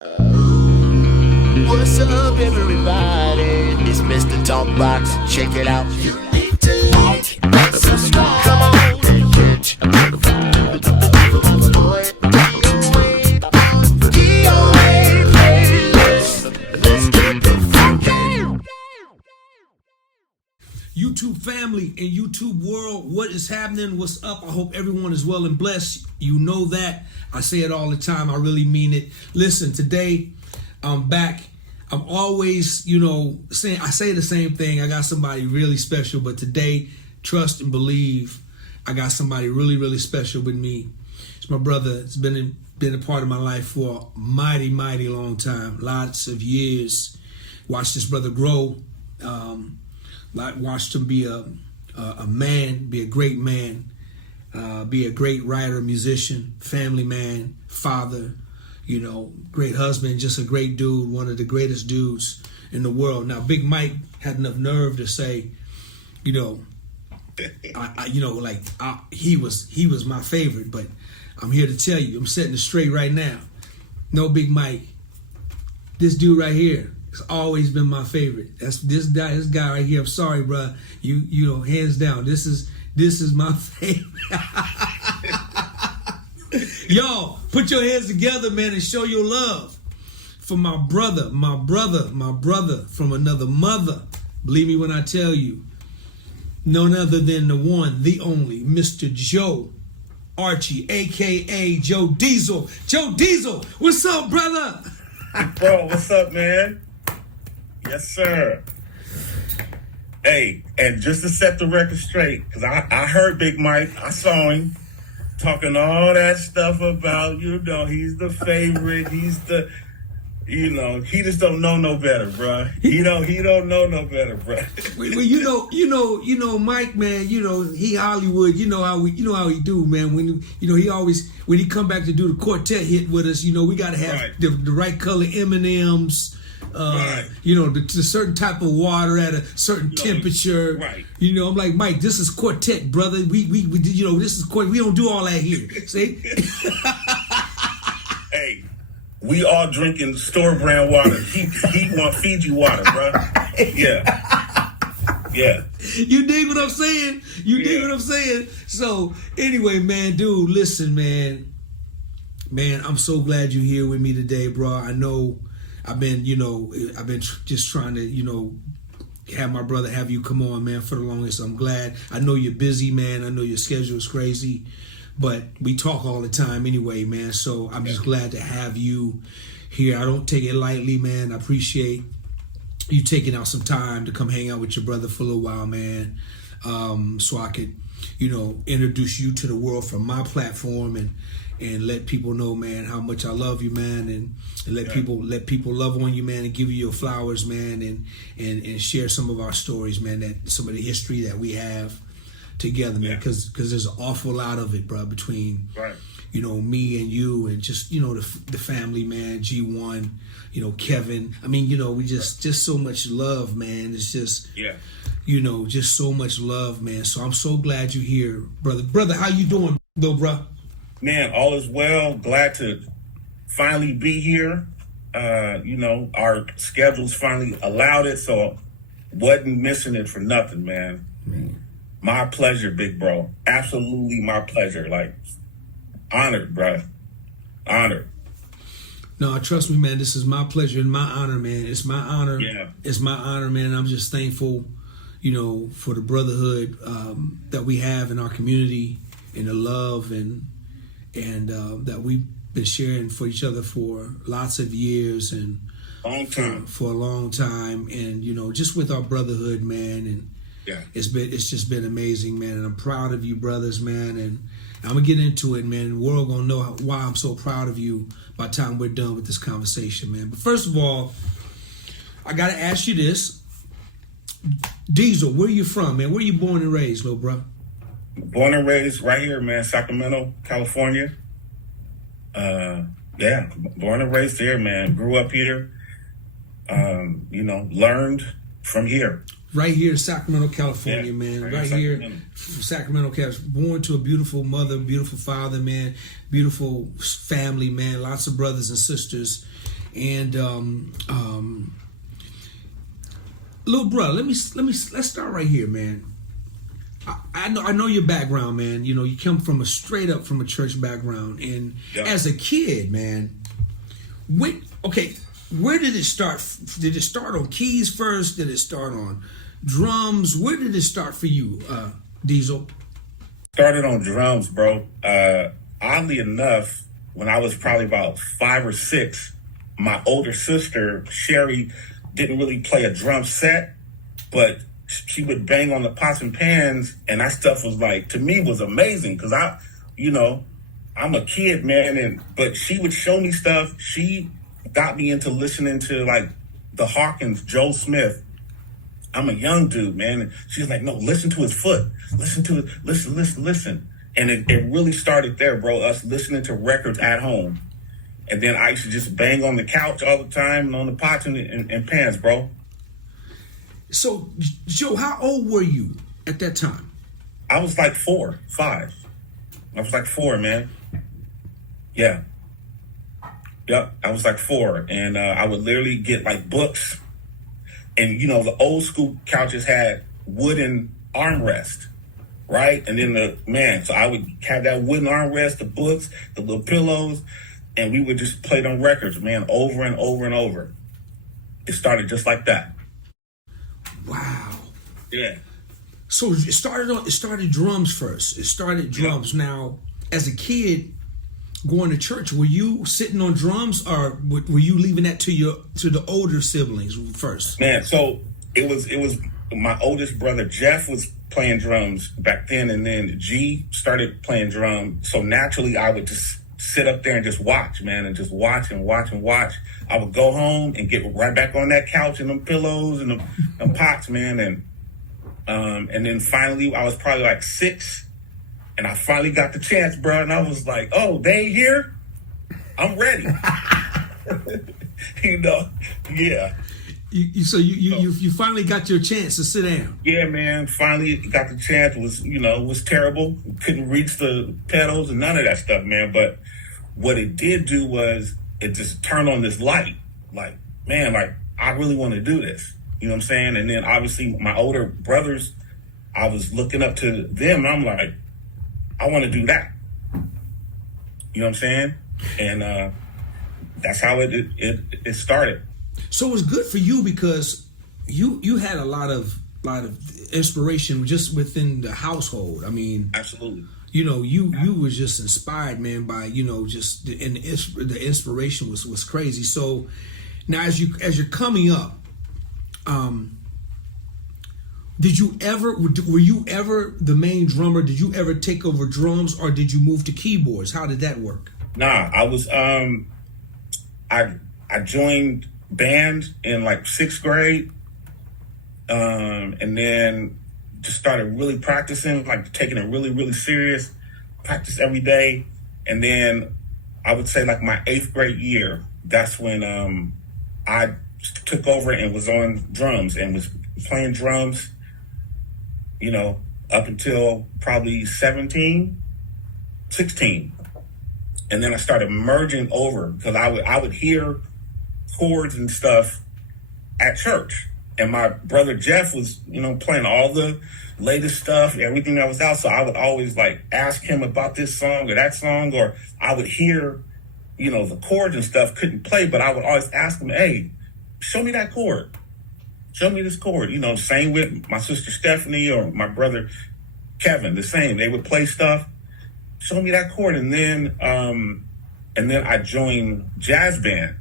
What's up, everybody? It's Mr. Talkbox. Check it out. You need to like, subscribe. Come on and catch a boy. DOA playlist. Let's get the funky. YouTube family and YouTube world, what is happening? What's up? I hope everyone is well and blessed. You know that. I say it all the time. I really mean it. Listen, today I'm back. I'm always, saying I say the same thing. I got somebody really special, but today, trust and believe, I got somebody really, really special with me. It's my brother. It's been a part of my life for a mighty, mighty long time. Lots of years. Watched this brother grow. Watched him be a man, be a great man, be a great writer, musician, family man, father, great husband, just a great dude, one of the greatest dudes in the world. Now, Big Mike had enough nerve to say, he was my favorite, but I'm here to tell you, I'm setting it straight right now. No, Big Mike, this dude right here, it's always been my favorite. That's this guy right here. I'm sorry, bro. You hands down. This is my favorite. Y'all, put your hands together, man, and show your love for my brother from another mother. Believe me when I tell you, none other than the one, the only, Mr. Joe Archie, aka Joe Diesel. Joe Diesel, what's up, brother? Bro, what's up, man? Yes, sir. Hey, and just to set the record straight, because I heard Big Mike, I saw him talking all that stuff about, he's the favorite, he's the, he just don't know no better, bro. He don't know no better, bro. Well, Mike, man, he Hollywood, you know how he do, man. When he always, when he come back to do the quartet hit with us, we got to have right. the right color M&Ms. Right. The certain type of water at a certain temperature. Right. I'm like, Mike, this is quartet, brother. We this is quartet. We don't do all that here. See? Hey, we all drinking store brand water. He want Fiji water, bro. Yeah. Yeah. You dig what I'm saying? Dig what I'm saying? So anyway, man, dude, listen, man. Man, I'm so glad you're here with me today, bro. I know I've been just trying to, have my brother have you come on, man, for the longest. I'm glad. I know you're busy, man. I know your schedule is crazy, but we talk all the time anyway, man. So I'm just glad to have you here. I don't take it lightly, man. I appreciate you taking out some time to come hang out with your brother for a little while, man. So I could, introduce you to the world from my platform and let people know, man, how much I love you, man, and let people love on you, man, and give you your flowers, man, and share some of our stories, man, that some of the history that we have together, man, because there's an awful lot of it, bro, between me and you and just the family, man, G1, Kevin. I mean, we just so much love, man. It's just just so much love, man. So I'm so glad you're here, brother. Brother, how you doing, though, bro? Man, all is well. Glad to finally be here. Our schedules finally allowed it, so wasn't missing it for nothing, man. My pleasure, big bro. Absolutely my pleasure. Like, honored, bro. Honored. No, trust me, man. This is my pleasure and my honor, man. It's my honor. Yeah. It's my honor, man. I'm just thankful, for the brotherhood that we have in our community and the love and that we've been sharing for each other for lots of years and for a long time, and just with our brotherhood, man, and it's just been amazing, man, and I'm proud of you, brothers, man, and I'm gonna get into it, man. The world gonna know why I'm so proud of you by the time we're done with this conversation, man. But first of all, I gotta ask you this, Diesel, where you from, man? Where you born and raised, little bro? Born and raised right here, man, Sacramento, California. Born and raised here, man. Grew up here. Learned from here. Right here in Sacramento, California, man. Right here, Sacramento, California. Born to a beautiful mother, beautiful father, man. Beautiful family, man. Lots of brothers and sisters. And little brother, let's start right here, man. I know your background, man. You know, you come from straight up from a church background, and as a kid, man, where did it start? Did it start on keys first? Did it start on drums? Where did it start for you, Diesel? Started on drums, bro. Oddly enough, when I was probably about 5 or 6, my older sister, Sherry, didn't really play a drum set, but she would bang on the pots and pans, and that stuff was like, to me, was amazing, because I'm a kid, man, but she would show me stuff. She got me into listening to like the Hawkins, Joe Smith. I'm a young dude, man. And she's like, no, listen to his foot. Listen to it. Listen. And it really started there, bro, us listening to records at home. And then I used to just bang on the couch all the time and on the pots and pans, bro. So, Joe, how old were you at that time? I was like 4, 5. I was like 4, man. Yeah. Yep, I was like 4. And I would literally get like books. And, you know, the old school couches had wooden armrest, right? And then so I would have that wooden armrest, the books, the little pillows, and we would just play them records, man, over and over and over. It started just like that. Wow. Yeah. So it started drums first. It started drums. Yeah. Now, as a kid going to church, were you sitting on drums, or were you leaving that to the older siblings first? Man, so it was my oldest brother Jeff was playing drums back then, and then G started playing drums. So naturally, I would just sit up there and just watch, man, and just watch and watch and watch. I would go home and get right back on that couch and them pillows and them pots, man, and then finally I was probably like 6. And I finally got the chance, bro. And I was like, oh, they ain't here? I'm ready. Yeah. You finally got your chance to sit down. Yeah, man. Finally got the chance. It was terrible. Couldn't reach the pedals and none of that stuff, man. But what it did do was it just turned on this light. Like, man, like, I really want to do this. You know what I'm saying? And then obviously my older brothers, I was looking up to them, and I'm like, I want to do that. You know what I'm saying? And that's how it started. So it was good for you because you had a lot of inspiration just within the household. I mean, absolutely. You know, you was just inspired, man, by just the inspiration was crazy. So now as you're coming up, were you ever the main drummer? Did you ever take over drums, or did you move to keyboards? How did that work? Nah, I was I joined band in like 6th grade, and then just started really practicing, like taking it really, really serious, practice every day. And then I would say like my 8th grade year, that's when I took over and was on drums and was playing drums, up until probably 17, 16. And then I started merging over because I would hear chords and stuff at church. And my brother Jeff was, playing all the latest stuff, everything that was out. So I would always like ask him about this song or that song, or I would hear, the chords and stuff, couldn't play, but I would always ask him, hey, show me that chord. Show me this chord. Same with my sister Stephanie or my brother Kevin, the same. They would play stuff. Show me that chord. And then I joined jazz band.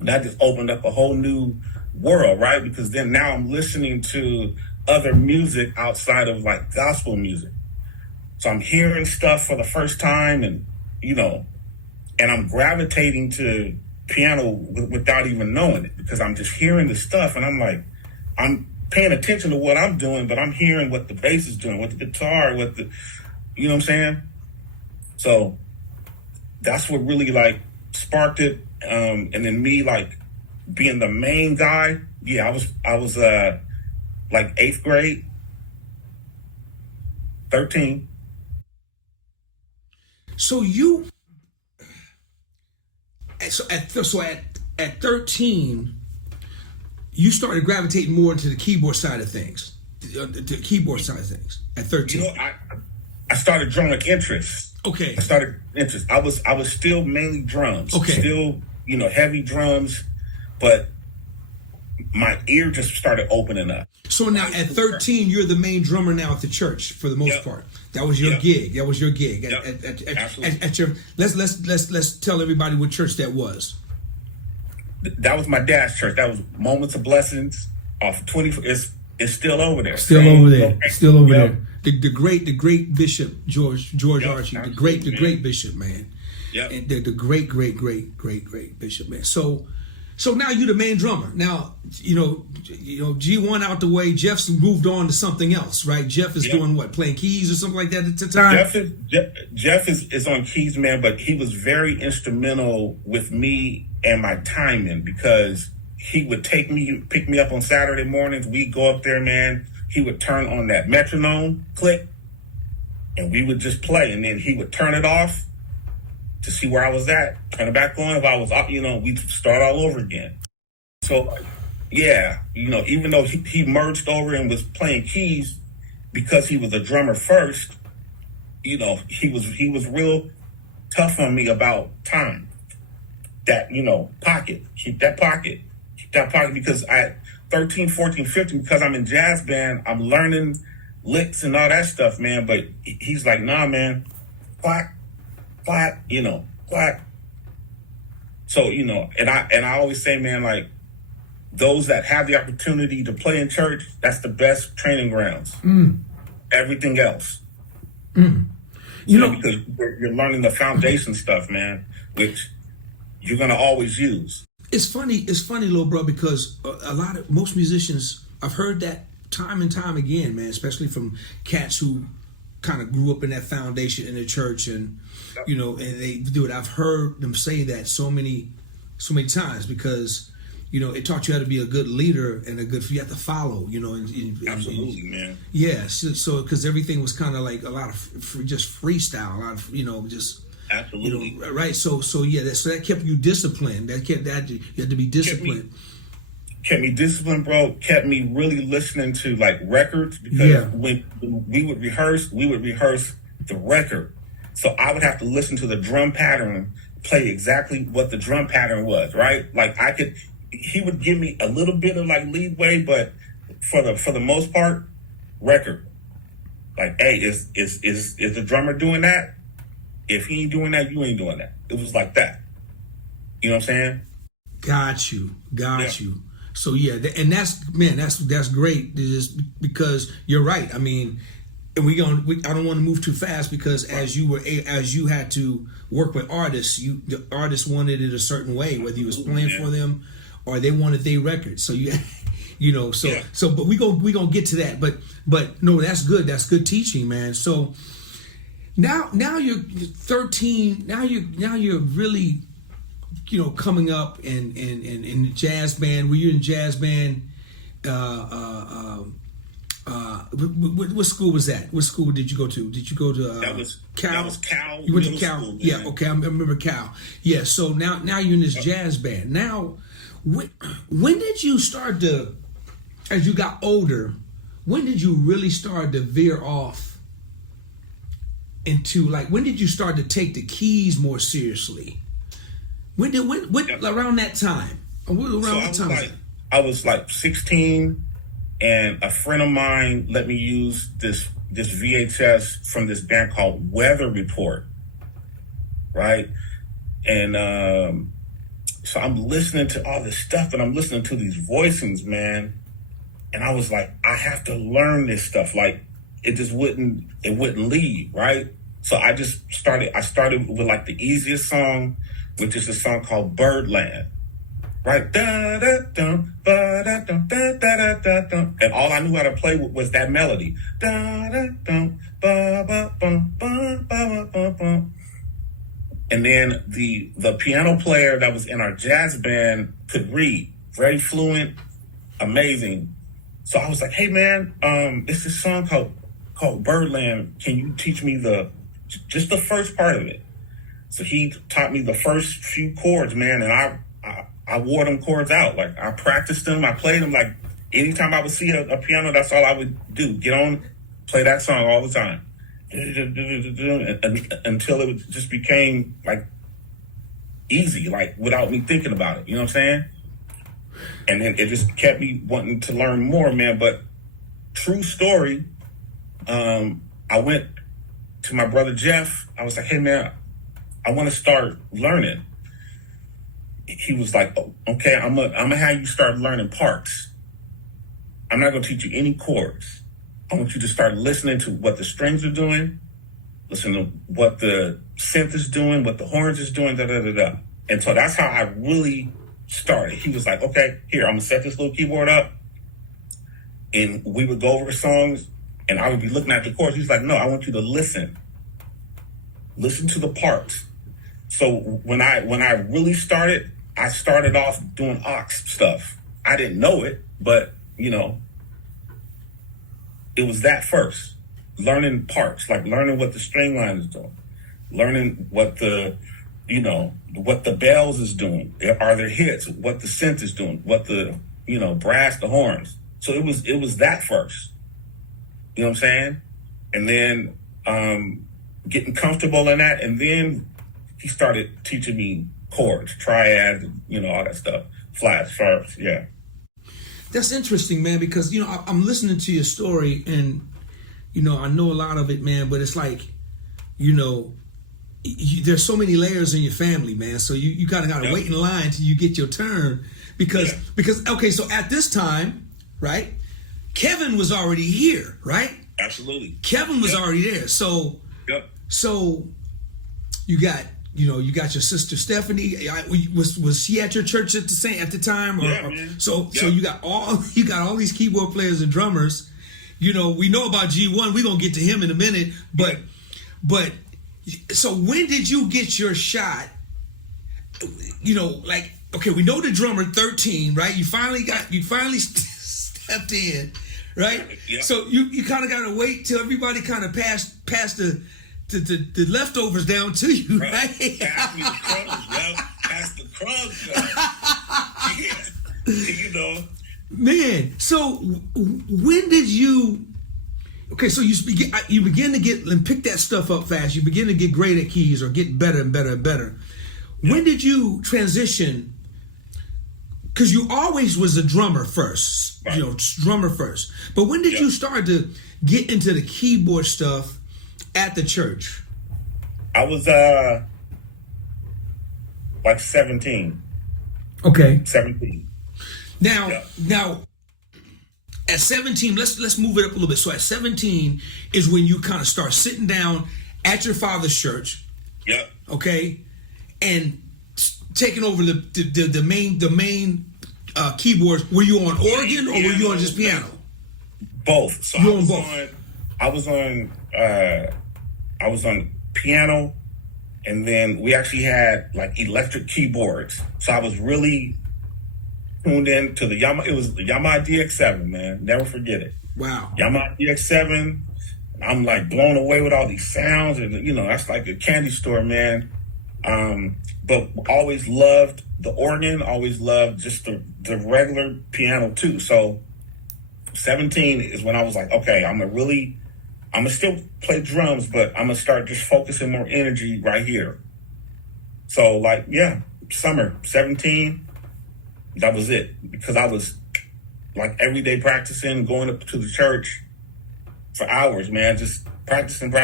And that just opened up a whole new world, right? Because then now I'm listening to other music outside of like gospel music. So I'm hearing stuff for the first time and I'm gravitating to piano without even knowing it, because I'm just hearing the stuff and I'm like, I'm paying attention to what I'm doing, but I'm hearing what the bass is doing, what the guitar, you know what I'm saying? So that's what really like sparked it. And then me like being the main guy. Yeah, I was like 8th grade, 13. So at 13, you started gravitating more into the keyboard side of things. The keyboard side of things at 13. You know, I started drumming interest. Okay. I started interest. I was still mainly drums. Okay. Still, heavy drums, but my ear just started opening up. So now at 13, you're the main drummer now at the church for the most part. That was your gig. That was your gig. At your let's tell everybody what church that was. That was my dad's church. That was Moments of Blessings off 20. It's still over there. Still over there. The great Bishop George Archie. The great Bishop, man. Yeah. And the great Bishop, man. So now you're the main drummer. Now, G1 out the way, Jeff's moved on to something else, right? Jeff is doing what, playing keys or something like that at the time? Jeff is on keys, man, but he was very instrumental with me and my timing, because he would pick me up on Saturday mornings. We'd go up there, man. He would turn on that metronome, click, and we would just play. And then he would turn it off to see where I was at, turn it back on. If I was up, we'd start all over again. So, yeah, even though he merged over and was playing keys because he was a drummer first, he was real tough on me about time. That, pocket, keep that pocket, because at 13, 14, 15, because I'm in jazz band, I'm learning licks and all that stuff, man. But he's like, nah, man, clack, clack. So, and I always say, man, like, those that have the opportunity to play in church, that's the best training grounds. Everything else. Because you're learning the foundation stuff, man, which you're going to always use. It's funny, little bro, because most musicians, I've heard that time and time again, man, especially from cats who kind of grew up in that foundation in the church, and and they do it. I've heard them say that so many times, because it taught you how to be a good leader and you have to follow, Absolutely, man. Yeah, so because everything was kind of like a lot of just freestyle, a lot of just. Absolutely. Right. So that kept you disciplined. You had to be disciplined. Kept me disciplined, bro. Kept me really listening to like records, because when we would rehearse the record. So I would have to listen to the drum pattern, play exactly what the drum pattern was, right? Like he would give me a little bit of like leadway, but for the most part, record. Like, hey, is the drummer doing that? If he ain't doing that, you ain't doing that. It was like that. You know what I'm saying? Got you. So and that's great. Just because you're right. I mean, and I don't want to move too fast, because as you had to work with artists, the artists wanted it a certain way, whether you was playing for them or they wanted their record. So but we gonna get to that. But no, that's good. That's good teaching, man. So. Now you're 13. Now you're really, coming up in the jazz band. Were you in jazz band? What school was that? What school did you go to? Did you go to Cal? That was Cal. You went to Cal. School, yeah. Okay, I remember Cal. Yeah. So now you're in this jazz band. Now, when did you start to, as you got older, when did you really start to veer off into, like, when did you start to take the keys more seriously? When around that time? I was like 16, and a friend of mine let me use this VHS from this band called Weather Report, right? And so I'm listening to all this stuff, and I'm listening to these voicings, man, and I was like, I have to learn this stuff. Like, it wouldn't leave, right? So I started with like the easiest song, which is a song called Birdland, right? Da da dum, ba da dum, da da da dum, and all I knew how to play was that melody. Da da dum, ba ba bum, ba ba ba bum. And then the piano player that was in our jazz band could read, very fluent, amazing. So I was like, hey man, it's this song called Birdland. Can you teach me just the first part of it? So he taught me the first few chords, man, and I wore them chords out. Like I practiced them. I played them. Like anytime I would see a piano, that's all I would do. Get on, play that song all the time. Until it just became like easy, like without me thinking about it. You know what I'm saying? And then it just kept me wanting to learn more, man. But true story, I went to my brother Jeff. I was like, hey man, I want to start learning. He was like, oh, okay, I'm gonna have you start learning parts. I'm not gonna teach you any chords. I want you to start listening to what the strings are doing, listen to what the synth is doing, what the horns is doing, da da da da. And so that's how I really started. He was like, okay, here, I'm gonna set this little keyboard up. And we would go over songs and I would be looking at the chords. He's like, no, I want you to listen. Listen to the parts. So when I really started, I started off doing aux stuff. I didn't know it, but you know, it was that first. Learning parts, like learning what the string line is doing, learning what the, you know, what the bells is doing. Are there hits? What the synth is doing? What the, you know, brass, the horns. So it was that first. You know what I'm saying? And then getting comfortable in that, and then he started teaching me chords, triads, you know, all that stuff, flats, sharps, yeah. That's interesting, man, because, you know, I'm listening to your story and, you know, I know a lot of it, man, but it's like, you know, there's so many layers in your family, man. So you kind of got to wait in line till you get your turn because, okay, so at this time, right, Kevin was already here, right? Absolutely. Kevin was already there. So, so you got, you know, you got your sister Stephanie. Was she at your church at the time? So you got all these keyboard players and drummers. You know, we know about G1. We're gonna get to him in a minute. But so when did you get your shot? You know, like, okay, we know the drummer 13, right? You finally stepped in, right? Yeah. So you kind of got to wait till everybody kind of passed the leftovers down to you, right? Pass me the crumbs, yo. Pass the crumbs, yeah. You know. Man, so when did you... Okay, so you begin to get and pick that stuff up fast. You begin to get great at keys or get better and better and better. Yeah. When did you transition? Because you always was a drummer first, right. You know, drummer first. But when did you start to get into the keyboard stuff at the church? I was like 17. Okay. 17. Now at 17, let's move it up a little bit. So at 17 is when you kind of start sitting down at your father's church. Yep. Okay, and taking over the main keyboards. Were you on organ or were you on just piano? Both. So I was on piano, and then we actually had like electric keyboards. So I was really tuned in to the Yamaha. It was the Yamaha DX7, man. Never forget it. Wow. Yamaha DX7. I'm like blown away with all these sounds, and you know that's like a candy store, man. But always loved the organ. Always loved just the regular piano too. So 17 is when I was like, okay, I'm gonna still play drums, but I'm gonna start just focusing more energy right here. So like, yeah, summer 17. That was it, because I was like every day practicing, going up to the church for hours, man, just practicing.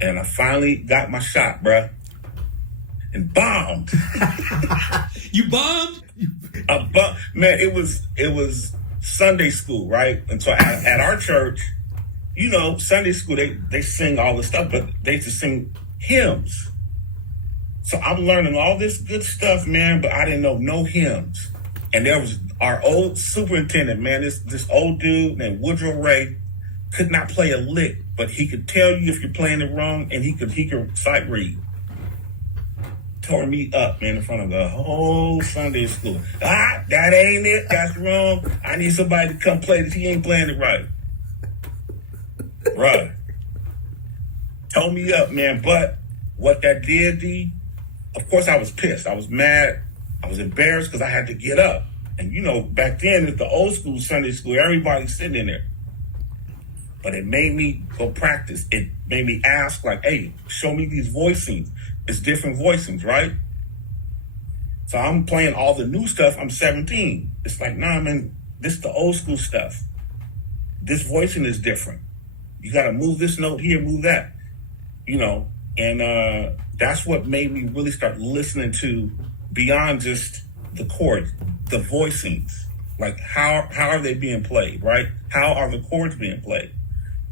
And I finally got my shot, bruh, and bombed. You bombed? Man, it was Sunday school, right? And so at our church, you know, Sunday school, they sing all this stuff, but they just sing hymns. So I'm learning all this good stuff, man, but I didn't know no hymns. And there was our old superintendent, man, this old dude named Woodrow Ray, could not play a lick, but he could tell you if you're playing it wrong, and he could sight read. Tore me up, man, in front of the whole Sunday school. That ain't it. That's wrong. I need somebody to come play this. He ain't playing it right. Right. Tore me up, man. But what that did, of course I was pissed. I was mad. I was embarrassed because I had to get up. And you know, back then at the old school Sunday school, everybody's sitting in there. But it made me go practice. It made me ask, like, hey, show me these voicings. It's different voicings, right? So I'm playing all the new stuff. I'm 17. It's like, nah, man, this is the old school stuff. This voicing is different. You got to move this note here, move that, you know? And that's what made me really start listening to beyond just the chords, the voicings. Like, how are they being played, right? How are the chords being played?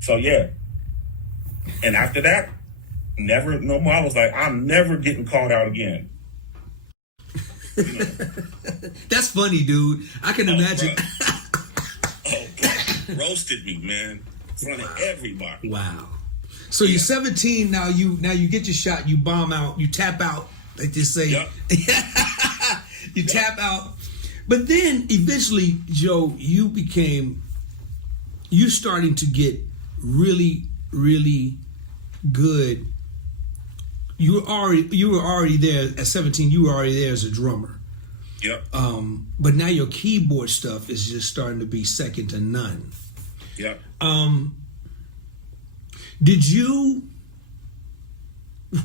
So, yeah. And after that, no more. I was like, I'm never getting called out again. You know? That's funny, dude. I can imagine. Bro. Roasted me, man, in front of everybody. Wow. So you're 17 now. You get your shot. You bomb out. You tap out, like they say. Yep. You tap out. But then eventually, Joe, you starting to get really, really good. You were already there at 17. You were already there as a drummer. Yep. But now your keyboard stuff is just starting to be second to none. Yep. Did you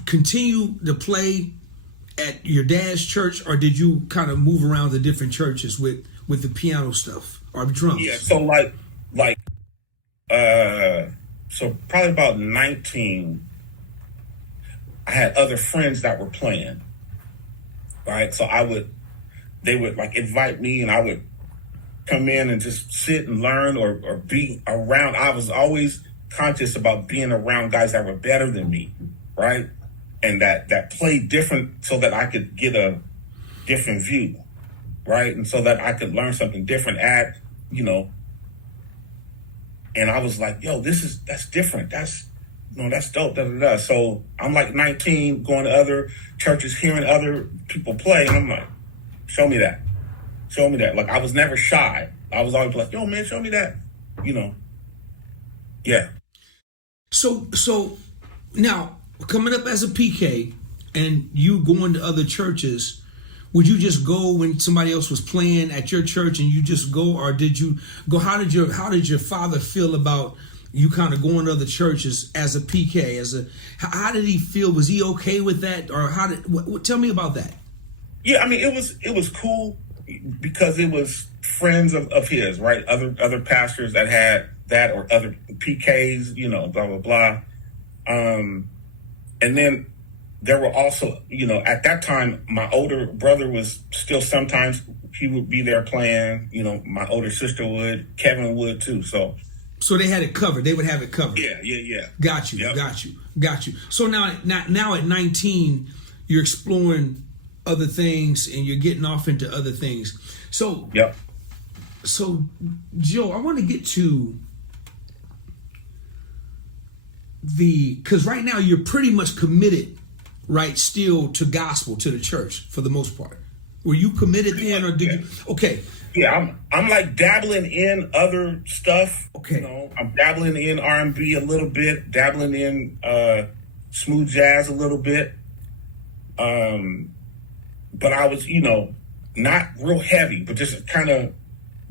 continue to play at your dad's church, or did you kind of move around to different churches with the piano stuff or drums? Yeah. So so probably about 19, I had other friends that were playing. Right. So they would like invite me, and I would come in and just sit and learn or be around. I was always conscious about being around guys that were better than me, right? And that played different so that I could get a different view, right? And so that I could learn something different and I was like, yo, that's different. That's dope, da, da, da. So I'm like 19, going to other churches, hearing other people play, and I'm like, show me that. Show me that. Like, I was never shy. I was always like, yo, man, show me that. Yeah. So now, coming up as a PK and you going to other churches, would you just go when somebody else was playing at your church and you just go, or did you go? How did your father feel about you kind of going to other churches as a PK? How did he feel? Was he okay with that, or tell me about that? Yeah, I mean, it was cool because it was friends of his, right? Other pastors that had that, or other PKs, blah blah blah. And then there were also, at that time, my older brother was still, sometimes he would be there playing. My older sister would, Kevin would too. So they had it covered. They would have it covered. Yeah. Got you. Yep. Got you. So now at 19, you're exploring other things and you're getting off into other things. So yep. So Joe, I want to get to because right now you're pretty much committed, right, still to gospel, to the church for the most part. Were you committed then, or did you? Okay. Yeah, I'm like dabbling in other stuff. Okay. I'm dabbling in R&B a little bit, dabbling in smooth jazz a little bit. But I was, not real heavy, but just kind of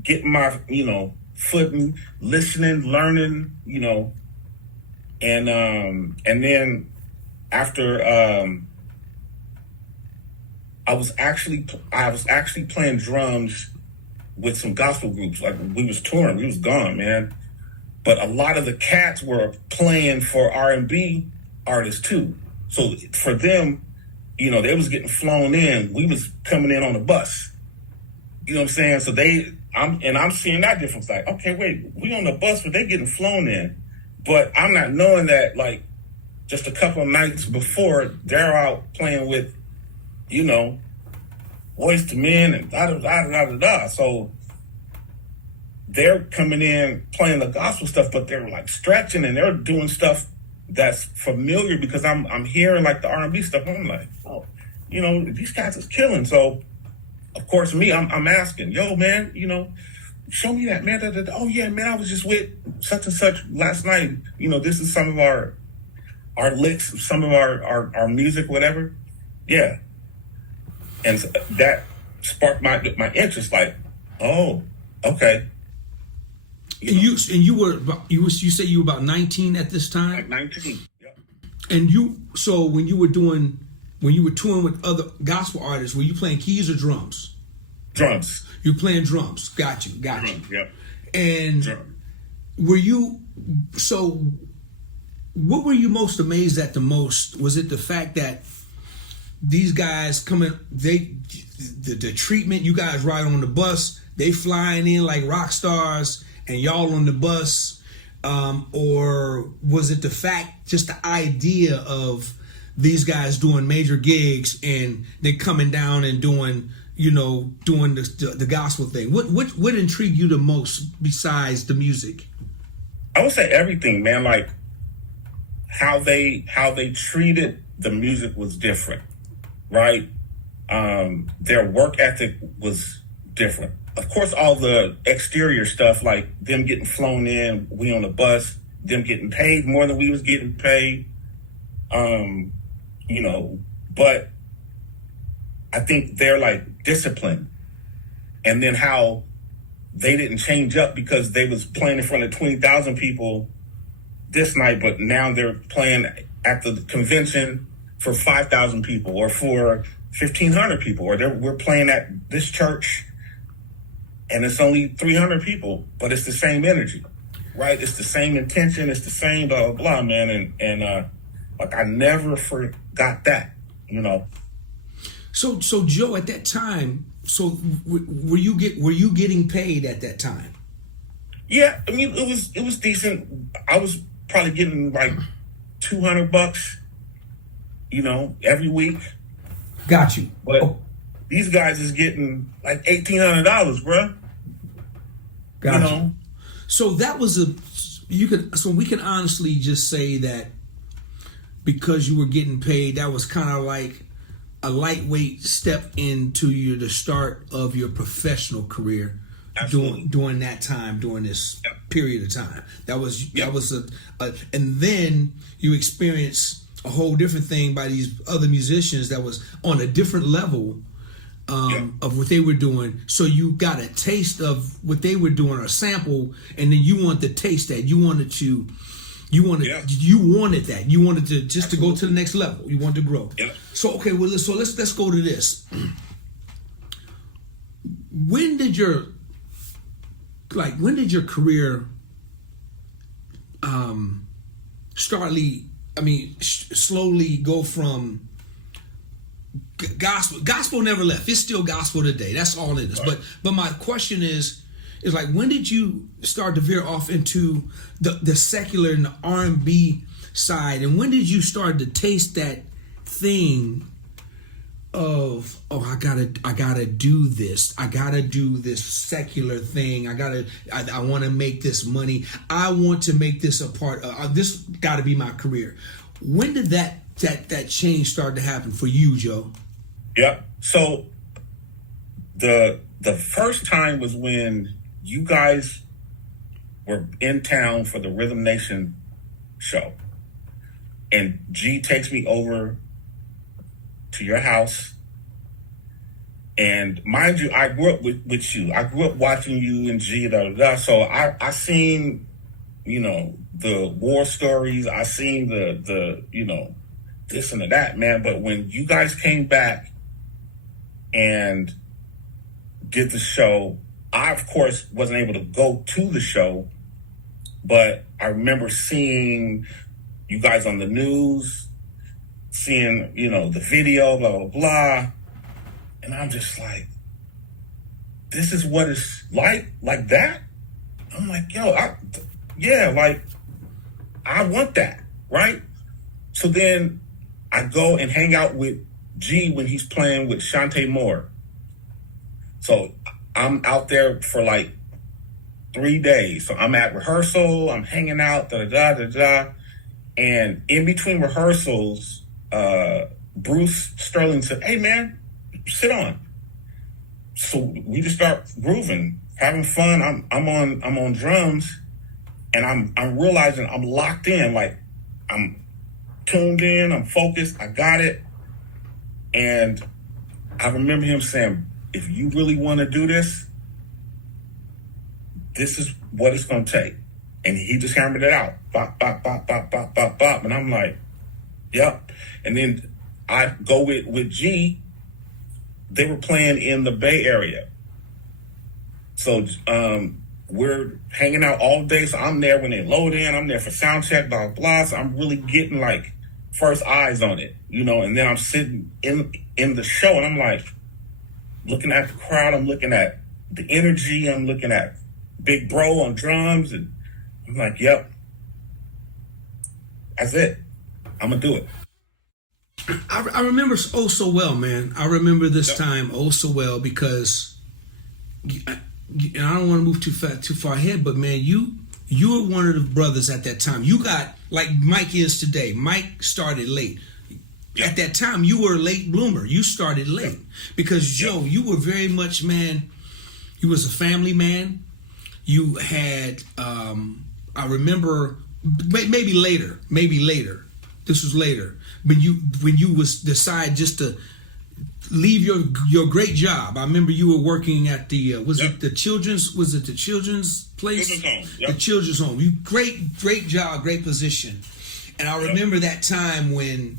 getting my, footing, listening, learning, and then after I was actually playing drums with some gospel groups. Like, we was touring, we was gone, man. But a lot of the cats were playing for R&B artists too. So for them, they was getting flown in. We was coming in on a bus. You know what I'm saying? So I'm seeing that difference. Like, okay, wait, we on the bus, but they getting flown in. But I'm not knowing that, like, just a couple of nights before, they're out playing with, Boys to Men and da-da-da-da-da-da. So they're coming in playing the gospel stuff, but they're like stretching and they're doing stuff that's familiar because I'm hearing like the R&B stuff. I'm like, oh, these guys is killing. So of course I'm asking, yo, man, show me that, man. Oh yeah, man, I was just with such and such last night. This is some of our licks, some of our music, whatever. Yeah. And so sparked my interest. Like, oh, okay. You say you were about 19 at this time? Like 19. Yep. And so when you were touring with other gospel artists, were you playing keys or drums? Drums. You're playing drums. Got you. Drums, yep. And Drum. What were you most amazed at the most? Was it the fact that these guys coming, the treatment, you guys ride on the bus, they flying in like rock stars and y'all on the bus? Or was it the fact, just the idea of these guys doing major gigs and they coming down and doing the gospel thing? What intrigued you the most besides the music? I would say everything, man. Like how they treated the music was different, right? Their work ethic was different. Of course, all the exterior stuff, like them getting flown in, we on the bus, them getting paid more than we was getting paid, but I think they're like disciplined. And then how they didn't change up because they was playing in front of 20,000 people this night, but now they're playing at the convention for 5,000 people or for 1,500 people, or we're playing at this church and it's only 300 people, but it's the same energy, right? It's the same intention. It's the same blah, blah, blah, man. And like I never forgot that, So Joe, at that time, were you getting paid at that time? Yeah, I mean it was decent. I was probably getting like $200, every week. Got you. But these guys is getting like $1,800, bruh. Got you. So that was we can honestly just say that because you were getting paid, that was kind of like a lightweight step into the start of your professional career. Absolutely. During that time, during this period of time. That was and then you experience a whole different thing by these other musicians that was on a different level of what they were doing. So you got a taste of what they were doing, or a sample, and then you wanted to taste that. You wanted that. You wanted to just to go to the next level. You wanted to grow. Yeah. So okay, let's go to this. When did your career slowly go from gospel never left. It's still gospel today. That's all it is. Right. But my question is like, when did you start to veer off into the secular and the R&B side, and when did you start to taste that thing of, I gotta do this. I gotta do this secular thing. I want to make this money. I want to make this a part of this. Got to be my career. When did that change start to happen for you, Joe? Yep. So the first time was when you guys were in town for the Rhythm Nation show, and G takes me over to your house. And mind you, I grew up with you. I grew up watching you and G, so I seen, the war stories. I seen the this and that, man. But when you guys came back and did the show, I, of course, wasn't able to go to the show, but I remember seeing you guys on the news, seeing, the video, blah, blah, blah. And I'm just like, this is what it's like that? I'm like, yo, I want that, right? So then I go and hang out with G when he's playing with Shantae Moore. So I'm out there for like 3 days. So I'm at rehearsal, I'm hanging out, and in between rehearsals, Bruce Sterling said, "Hey man, sit on." So we just start grooving, having fun. I'm on drums, and I'm realizing I'm locked in, like I'm tuned in, I'm focused, I got it. And I remember him saying, if you really want to do this, this is what it's going to take. And he just hammered it out. Bop, bop, bop, bop, bop, bop, bop. And I'm like, yep. And then I go with G. They were playing in the Bay Area. So we're hanging out all day. So I'm there when they load in. I'm there for sound check, blah, blah. So I'm really getting like first eyes on it, you know. And then I'm sitting in the show and I'm like looking at the crowd. I'm looking at the energy. I'm looking at Big Bro on drums. And I'm like, yep, that's it. I'm going to do it. I remember oh so well, man. I remember this time oh so well because, and I don't want to move too far ahead, but man, you were one of the brothers at that time. You got like Mike is today. Mike started late. At that time, you were a late bloomer. You started late because Joe, you were very much, man. You was a family man. You had, I remember, maybe later. This was later. When you was decide just to leave your great job. I remember you were working at the the children's place? Children's home. Yep. The children's home. You great job, great position. And I remember that time when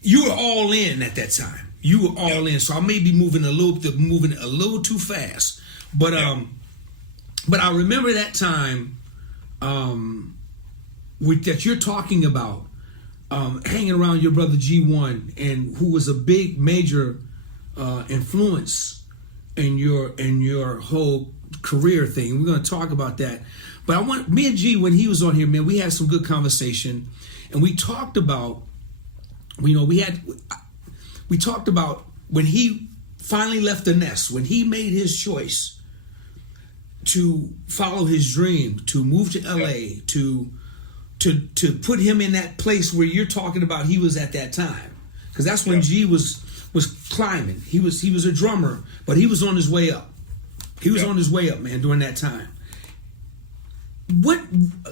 you were all in at that time. You were all in. So I may be moving a little too fast. But I remember that time that you're talking about. Hanging around your brother G1, and who was a big major influence in your whole career thing. We're going to talk about that, but I want me and G, when he was on here, man, we had some good conversation, and we talked about, we talked about when he finally left the nest, when he made his choice to follow his dream, to move to LA, to put him in that place where you're talking about he was at that time, because that's when G was climbing. He was a drummer, but he was on his way up. He was on his way up, man, during that time.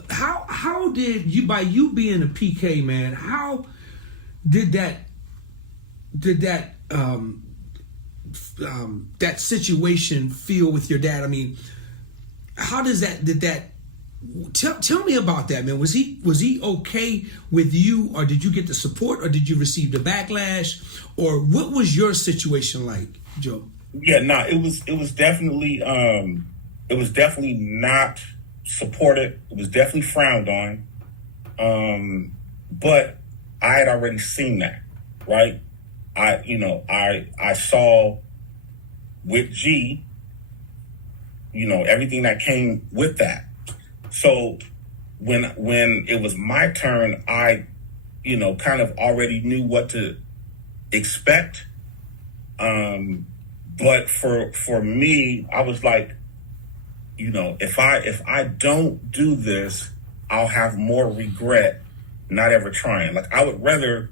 How did you, by you being a PK, man, how did that situation feel with your dad? I mean, how did that tell me about that, man. Was he okay with you, or did you get the support, or did you receive the backlash, or what was your situation like, Joe? Yeah, no, it was definitely not supported. It was definitely frowned on. But I had already seen that, right? I saw with G, everything that came with that. So when it was my turn, I, kind of already knew what to expect. But for me, I was like, if I don't do this, I'll have more regret not ever trying. Like I would rather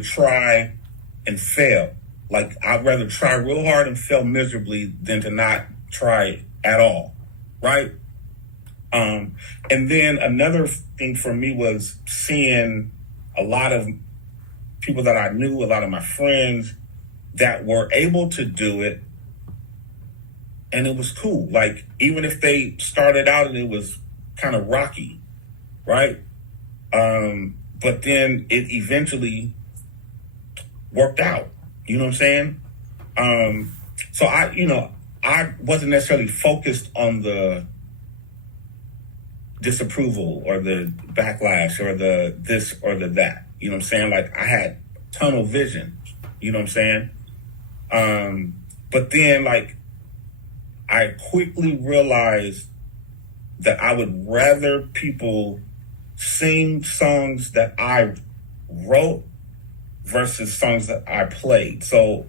try and fail. Like I'd rather try real hard and fail miserably than to not try at all. Right? And then another thing for me was seeing a lot of people that I knew, a lot of my friends that were able to do it, and it was cool. Like, even if they started out and it was kind of rocky, right? But then it eventually worked out. You know what I'm saying? So I wasn't necessarily focused on the disapproval or the backlash or the this or the that. You know what I'm saying? Like, I had tunnel vision. You know what I'm saying? But then, like, I quickly realized that I would rather people sing songs that I wrote versus songs that I played. So,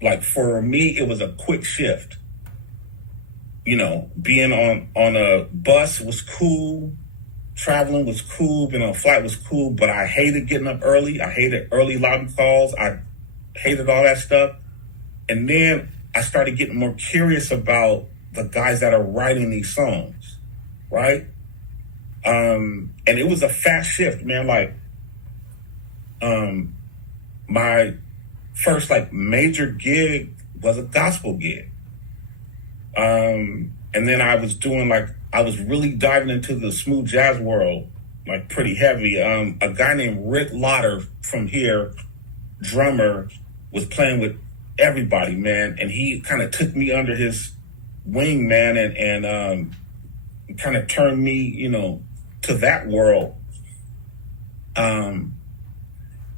like, for me, it was a quick shift. Being on a bus was cool. Traveling was cool. Being on a flight was cool. But I hated getting up early. I hated early lobby calls. I hated all that stuff. And then I started getting more curious about the guys that are writing these songs, right? And it was a fast shift, man. Like, my first, like, major gig was a gospel gig. And then I was really diving into the smooth jazz world, like pretty heavy. A guy named Rick Lotter from here, drummer, was playing with everybody, man. And he kind of took me under his wing, man, and kind of turned me, you know, to that world.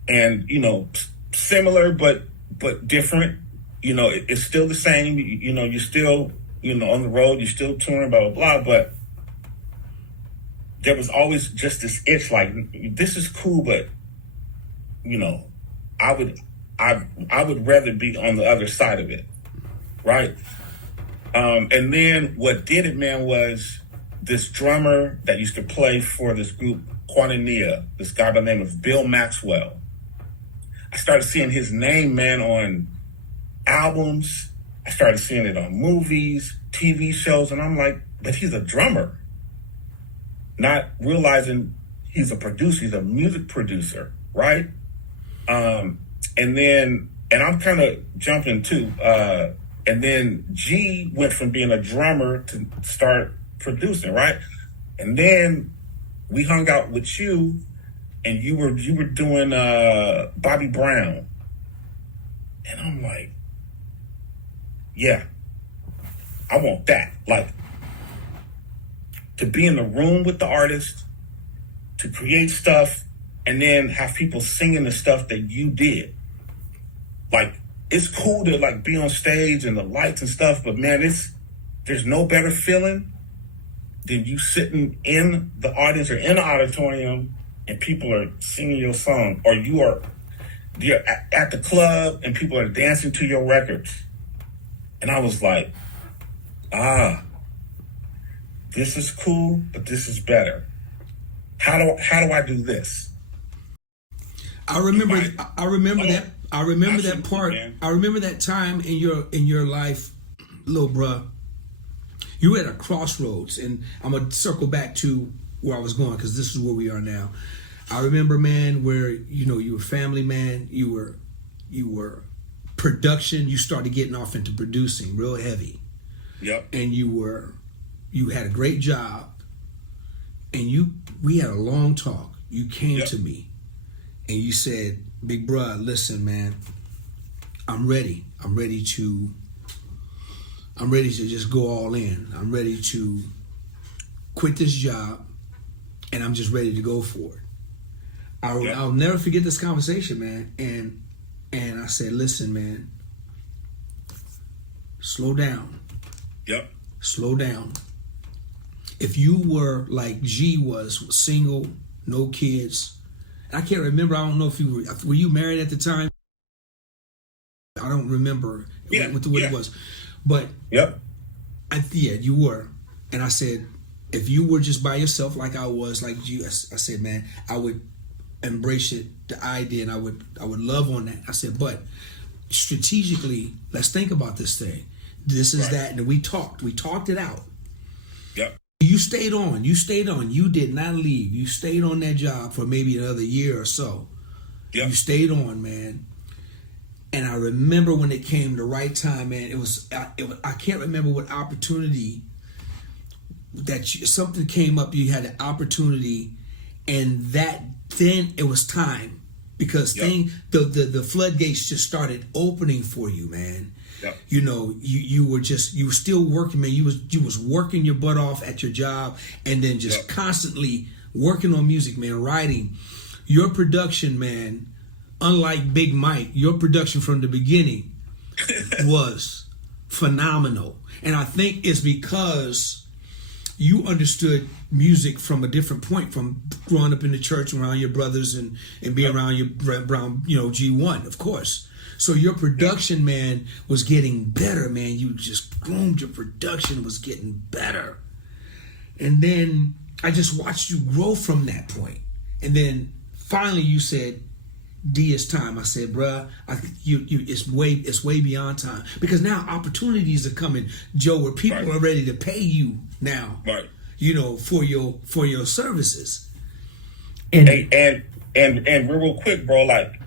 And, you know, similar, but different. You know, it's still the same. You know, you're still, you know, on the road, you're still touring, blah, blah, blah. But there was always just this itch, like, this is cool, but, you know, I would rather be on the other side of it, right? And then what did it, man, was this drummer that used to play for this group, Quantania, this guy by the name of Bill Maxwell. I started seeing his name, man, on albums. I started seeing it on movies, TV shows, and I'm like, but he's a drummer. Not realizing he's a producer, he's a music producer, right? And I'm kind of jumping too. And then G went from being a drummer to start producing, right? And then we hung out with you, and you were doing Bobby Brown, and I'm like, yeah, I want that. Like, to be in the room with the artist, to create stuff, and then have people singing the stuff that you did. Like, it's cool to like be on stage and the lights and stuff, but man, there's no better feeling than you sitting in the audience or in the auditorium and people are singing your song, or you're at the club and people are dancing to your records. And I was like, this is cool, but this is better. How do I do this? I remember that part. Man. I remember that time in your life, little bruh. You were at a crossroads, and I'm gonna circle back to where I was going because this is where we are now. I remember, man, where you know you were family man. You were production. You started getting off into producing real heavy. Yep. And you had a great job, and we had a long talk. You came to me, and you said, "Big bruh, listen, man, I'm ready. I'm ready to just go all in. I'm ready to quit this job, and I'm just ready to go for it." I'll never forget this conversation, man. And I said, "Listen, man, slow down. Yep. Slow down. If you were like G was, single, no kids, and I can't remember. I don't know if you were you married at the time. I don't remember what it was, but you were. And I said, if you were just by yourself, like I was, like you, I said, man, I would embrace it, the idea, and I would love on that. I said, but strategically, let's think about this thing. This is that, and we talked it out. Yep. You stayed on. You did not leave. You stayed on that job for maybe another year or so. Yep. You stayed on, man. And I remember when it came the right time, man. I can't remember what opportunity something came up. You had an opportunity, and then it was time because the floodgates just started opening for you, man. Yep. You know, you were still working, man. You was working your butt off at your job, and then just constantly working on music, man. Writing your production, man. Unlike Big Mike, your production from the beginning was phenomenal, and I think it's because you understood music from a different point, from growing up in the church around your brothers and being around G1, of course. So your production, man, was getting better, man. You just groomed your production, was getting better. And then I just watched you grow from that point. And then finally you said, D, it's time. I said, bruh, it's way beyond time. Because now opportunities are coming, Joe, where people are ready to pay you now. Right. You know, for your services. And real quick, bro, like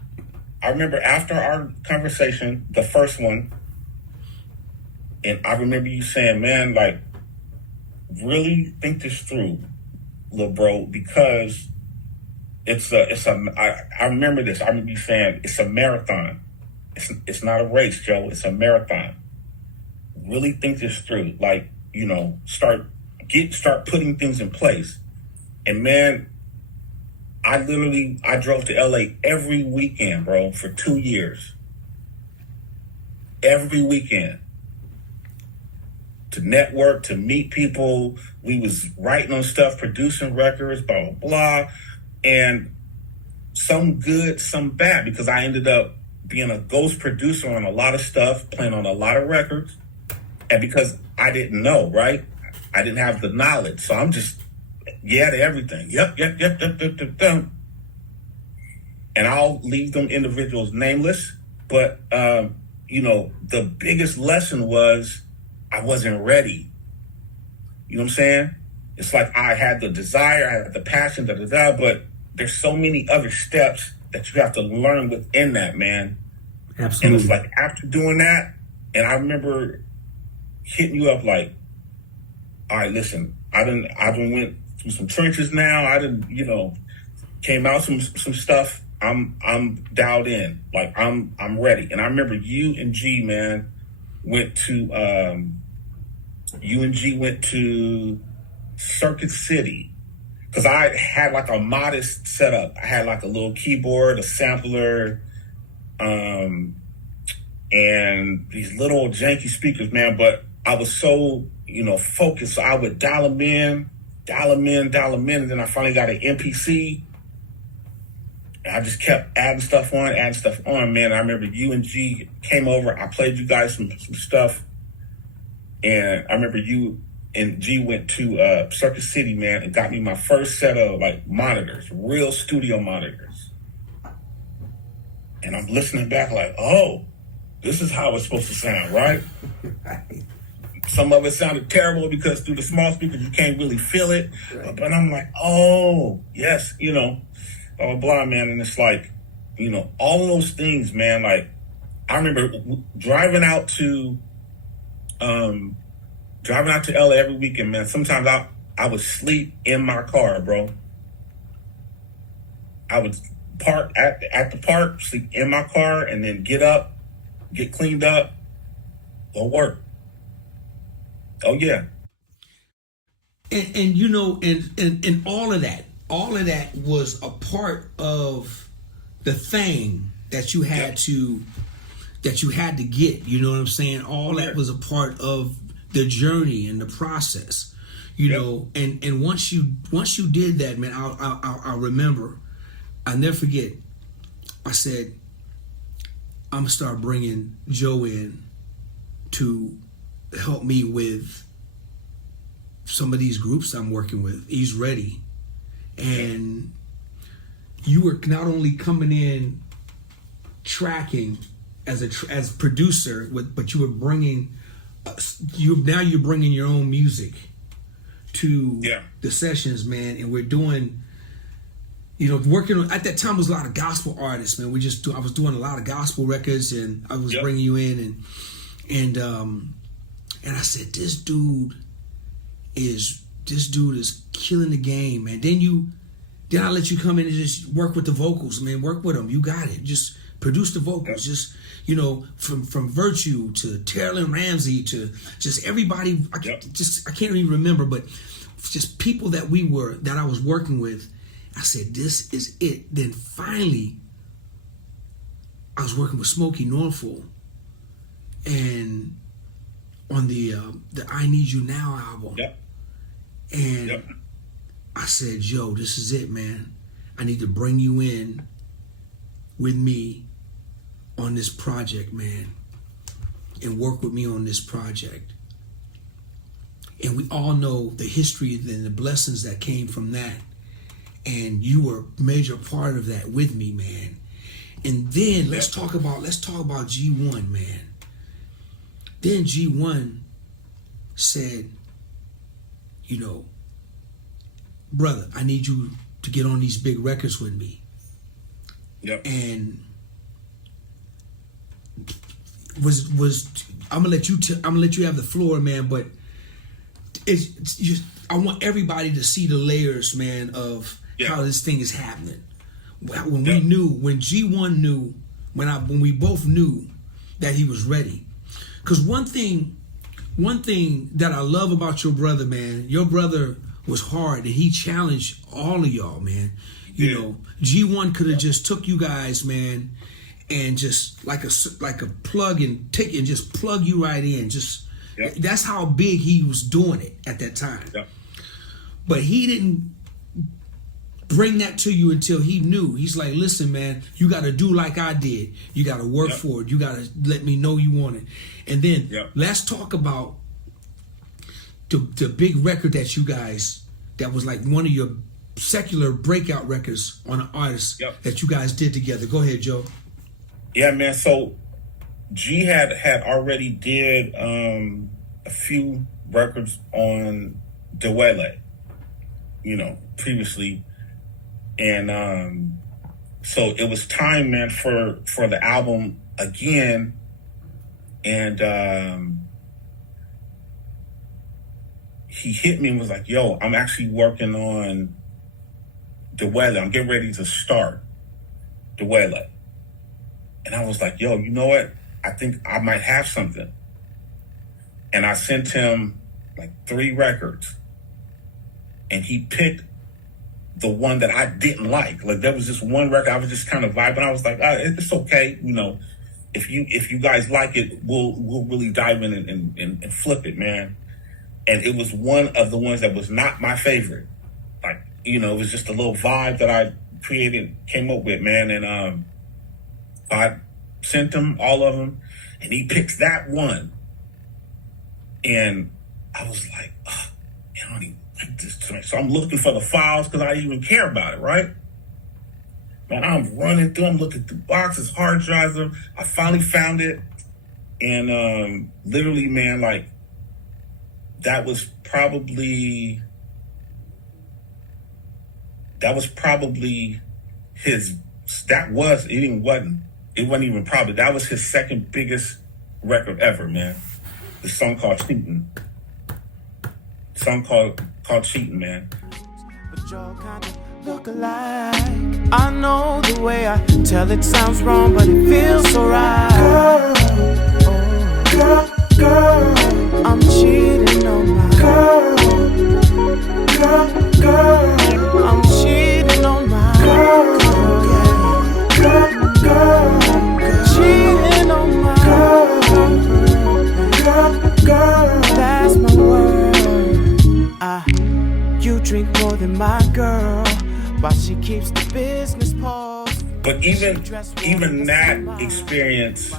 I remember after our conversation, the first one, And I remember you saying, man, like, really think this through, little bro, because I remember this. I remember you saying it's a marathon. It's not a race, Joe. It's a marathon. Really think this through. Like, start putting things in place. And man, I drove to LA every weekend, bro, for 2 years. Every weekend. To network, to meet people. We was writing on stuff, producing records, blah, blah, blah. And some good, some bad, because I ended up being a ghost producer on a lot of stuff, playing on a lot of records. And because I didn't know, right? I didn't have the knowledge. So I'm just, yeah to everything. Yep. And I'll leave them individuals nameless. But, the biggest lesson was I wasn't ready. You know what I'm saying? It's like I had the desire, I had the passion, but there's so many other steps that you have to learn within that, man. Absolutely. And it's like after doing that, and I remember hitting you up like, all right, listen, I done went through some trenches now. I done, came out some stuff. I'm dialed in. Like I'm ready. And I remember you and G, man, went to Circuit City. Because I had like a modest setup. I had like a little keyboard, a sampler, and these little janky speakers, man. But I was so, focused. So I would dial them in. And then I finally got an MPC. And I just kept adding stuff on, man. I remember you and G came over. I played you guys some stuff. And I remember you and G went to Circuit City, man, and got me my first set of like monitors, real studio monitors. And I'm listening back like, oh, this is how it's supposed to sound, right? Right. Some of it sounded terrible because through the small speakers you can't really feel it. Right. But I'm like, oh, yes, blah, blah, blah, man. And it's like, all of those things, man. Like, I remember driving out to LA every weekend, man. Sometimes I would sleep in my car, bro. I would park at the park, sleep in my car, and then get up, get cleaned up, go work. Oh yeah. And all of that was a part of the thing that you had to get, you know what I'm saying? All that was a part of the journey and the process, know, and once you did that, man, I'll remember, I'll never forget, I said, I'm gonna start bringing Joe in to help me with some of these groups I'm working with. He's ready. And you were not only coming in tracking as producer, but you were bringing you're bringing your own music to the sessions, man. And we're doing, working on, at that time was a lot of gospel artists, man. I was doing a lot of gospel records, and I was bringing you in, and I said, this dude is killing the game, man. Then I let you come in and just work with the vocals, man. Work with them. You got it. Just produce the vocals. Just, from Virtue to Terrell Ramsey to just everybody. I can't even remember, but just people that I was working with. I said, this is it. Then finally, I was working with Smokey Norfolk, and on the I Need You Now album. And I said, Joe, this is it, man. I need to bring you in with me on this project, man, and work with me on this project. And we all know the history and the blessings that came from that. And you were a major part of that with me, man. And then let's talk about G1, man. Then G1 said, brother, I need you to get on these big records with me. And I'm gonna let you have the floor, man. But it's just I want everybody to see the layers, man, of how this thing is happening. When we knew, when G1 knew, when we both knew that he was ready. Because one thing that I love about your brother, man, your brother was hard and he challenged all of y'all, man. You know, G1 could have just took you guys, man, and just like a plug and take and just plug you right in. Just that's how big he was doing it at that time. But he didn't bring that to you until he knew. He's like, listen, man, you got to do like I did. You got to work for it. You got to let me know you want it. And then let's talk about the big record that you guys, that was like one of your secular breakout records on an artist that you guys did together. Go ahead, Joe. Yeah, man. So G had already did a few records on DOA, previously. And so it was time, man, for the album again. And he hit me and was like, yo, I'm actually working on DOA. I'm getting ready to start DOA. And I was like, yo, you know what? I think I might have something. And I sent him like 3 records. And he picked the one that I didn't like. Like, there was this one record I was just kind of vibing. I was like, it's okay. If you guys like it, we'll really dive in and flip it, man. And it was one of the ones that was not my favorite. Like, it was just a little vibe that I came up with, man. And I sent him all of them, and he picks that one. And I was like, I don't even like this tonight. So I'm looking for the files because I didn't even care about it, right? Man, I'm running through, I'm looking through boxes, hard drives. I finally found it. And literally, man, like, that was probably his, that was his second biggest record ever, man. The song called Cheatin'. The song called Cheatin', man. But y'all kinda look alike. I know the way I tell it sounds wrong, but it feels so right. Girl, I'm cheating on my girl. I'm cheating on my girl. Cheating on my girl. That's my word. You drink more than my girl, while she keeps the business paused. But even that experience,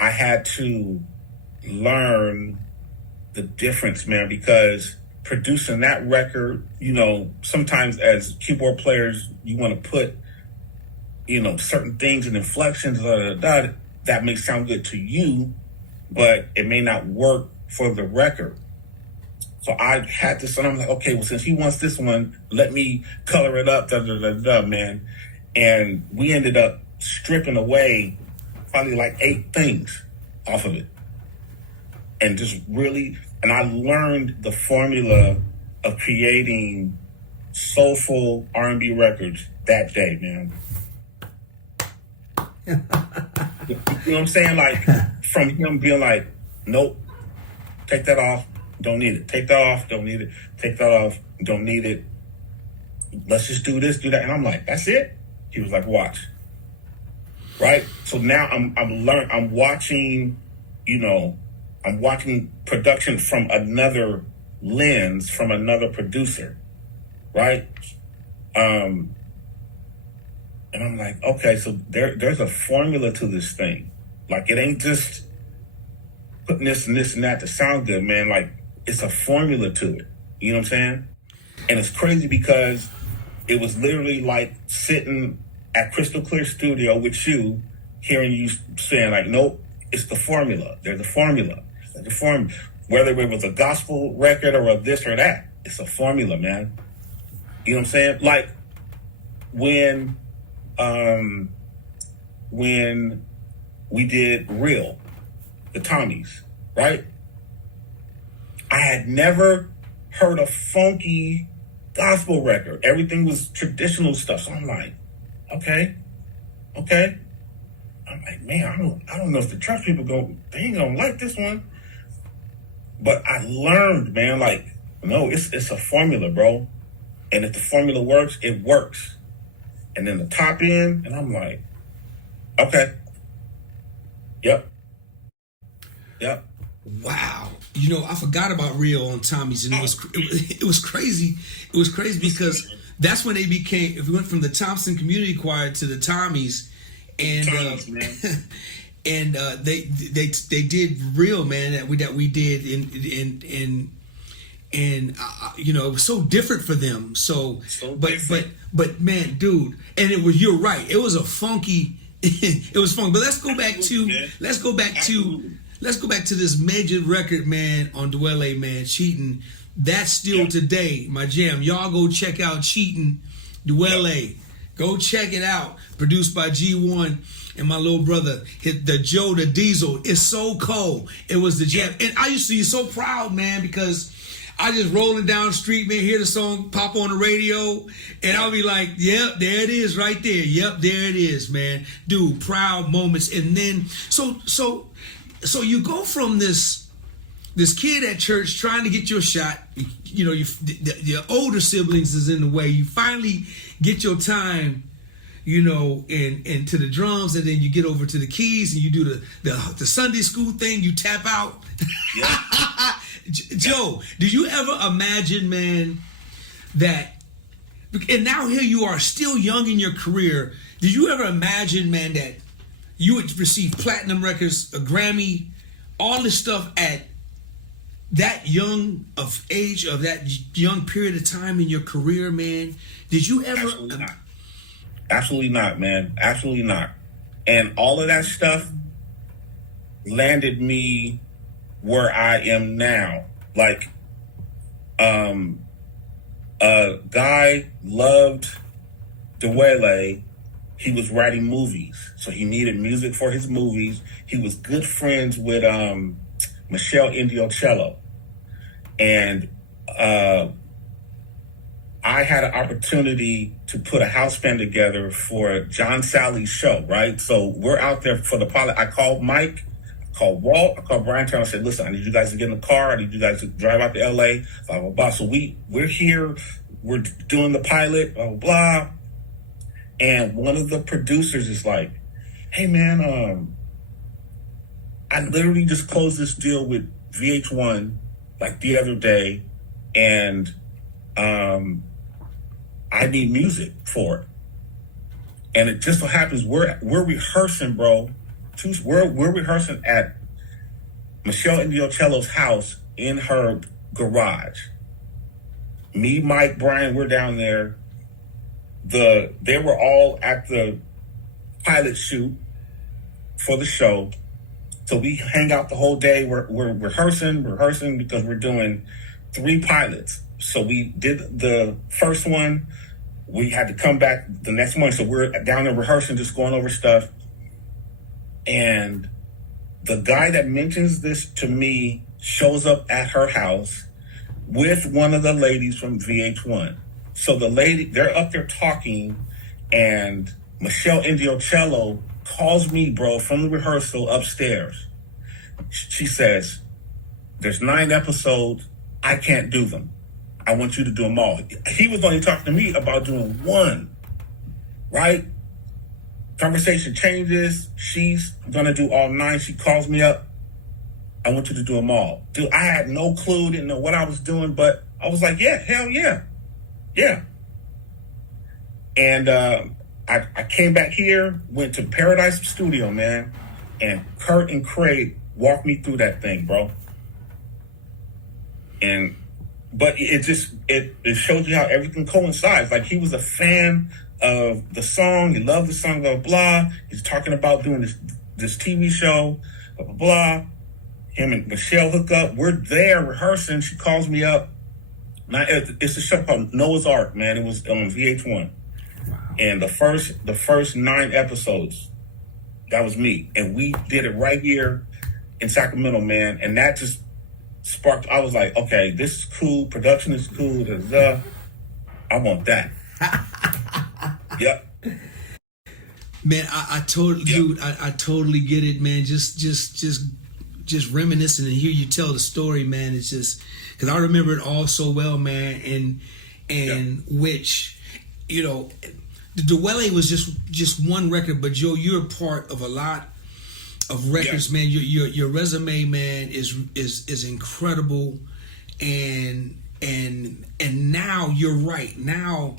I had to learn the difference, man, because producing that record, sometimes as keyboard players, you want to put, certain things and inflections, that may sound good to you, but it may not work for the record. So I had this, and I'm like, okay, well, since he wants this one, let me color it up, man. And we ended up stripping away probably like 8 things off of it. And just really, and I learned the formula of creating soulful R&B records that day, man. You know what I'm saying? Like, from him being like, nope, take that off, don't need it. Take that off, don't need it. Take that off, don't need it. Let's just do this, do that. And I'm like, that's it? He was like, watch. Right? So now I'm watching, I'm watching production from another lens, from another producer. Right? And I'm like, okay, so there's a formula to this thing. Like, it ain't just putting this and this and that to sound good, man. Like, it's a formula to it. You know what I'm saying? And it's crazy because it was literally like sitting at Crystal Clear Studio with you, hearing you saying like, nope, it's the formula. There's a formula. It's the formula. Whether it was a gospel record or a this or that, it's a formula, man. You know what I'm saying? Like, when we did Real, the Tommies, right? I had never heard a funky gospel record. Everything was traditional stuff. So I'm like, okay. I'm like, man, I don't know if the church people they ain't gonna like this one. But I learned, man, like, no, it's a formula, bro. And if the formula works, it works. And then the top end, and I'm like, okay. Yep. Wow. You know, I forgot about Rio on Tommy's, and it was crazy. It was crazy because that's when they became. If we went from the Thompson Community Choir to the Tommys, and and they did Real, man, that we did and you know, it was so different for them. But man, dude, and you're right. It was a funky. It was fun. But let's go back to this major record, man, on DOA, man, Cheating. That's still today my jam. Y'all go check out Cheating, DOA. Go check it out. Produced by G1 and my little brother, the Joe the Diesel. It's so cold. It was the jam. And I used to be so proud, man, because I just rolling down the street, man, hear the song pop on the radio, and I'll be like, yep, there it is right there. Yep, there it is, man. Dude, proud moments. And then, so you go from this kid at church trying to get your shot. You know, your older siblings is in the way. You finally get your time, you know, and to the drums, and then you get over to the keys and you do the Sunday school thing. You tap out. Yeah. Joe, did you ever imagine, man, that, and now here you are still young in your career, did you ever imagine, man, that you would receive platinum records, a Grammy, all this stuff at that young of age, of that young period of time in your career, man? Did you ever? Absolutely not. Absolutely not, man. Absolutely not. And all of that stuff landed me where I am now. Like, a guy loved DOA. He was writing movies, so he needed music for his movies. He was good friends with Michelle Indiocello. And I had an opportunity to put a house band together for John Sally's show, right? So we're out there for the pilot. I called Mike, I called Walt, I called Brian Town. I said, listen, I need you guys to get in the car. I need you guys to drive out to LA, blah, blah, blah. So we're here, we're doing the pilot, blah, blah, blah. And one of the producers is like, hey man, I literally just closed this deal with VH1 like the other day, and I need music for it. And it just so happens we're rehearsing, bro. We're rehearsing at Michelle Indiocello's house in her garage. Me, Mike, Brian, we're down there. They were all at the pilot shoot for the show. So we hang out the whole day. We're rehearsing because we're doing 3 pilots. So we did the first one. We had to come back the next one. So we're down there rehearsing, just going over stuff. And the guy that mentions this to me shows up at her house with one of the ladies from VH1. So the lady, they're up there talking, and Michelle Indiocello calls me, bro, from the rehearsal upstairs. She says, there's 9 episodes. I can't do them. I want you to do them all. He was only talking to me about doing 1, right? Conversation changes. She's going to do all 9. She calls me up. I want you to do them all. Dude, I had no clue, didn't know what I was doing, but I was like, yeah, hell yeah. Yeah. And I came back here, went to Paradise Studio, man, and Kurt and Craig walked me through that thing, bro. But it shows you how everything coincides. Like, he was a fan of the song. He loved the song, blah, blah. He's talking about doing this TV show, blah, blah, blah. Him and Michelle hook up. We're there rehearsing. She calls me up. Now, it's a show called Noah's Ark, man. It was on VH1. Wow. And the first 9 episodes, that was me. And we did it right here in Sacramento, man, and that just sparked. I was like, okay, this is cool. Production is cool. Da, da, da. I want that. Yep. Man, I totally, dude, I totally get it, man. Just reminiscing and hear you tell the story, man. It's just because I remember it all so well, man. And which, you know, the DOA was just one record, but Joe, you're a part of a lot of records, man. Your resume, man, is incredible, and now you're right now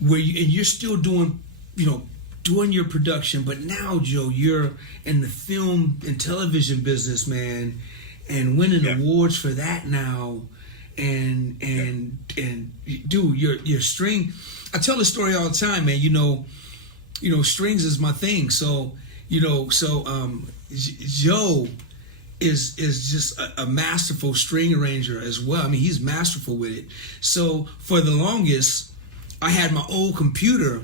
where you're still doing, you know, doing your production, but now, Joe, you're in the film and television business, man, and winning awards for that now, and dude, your string. I tell the story all the time, man. You know, strings is my thing. So, Joe is just a masterful string arranger as well. I mean, he's masterful with it. So for the longest, I had my old computer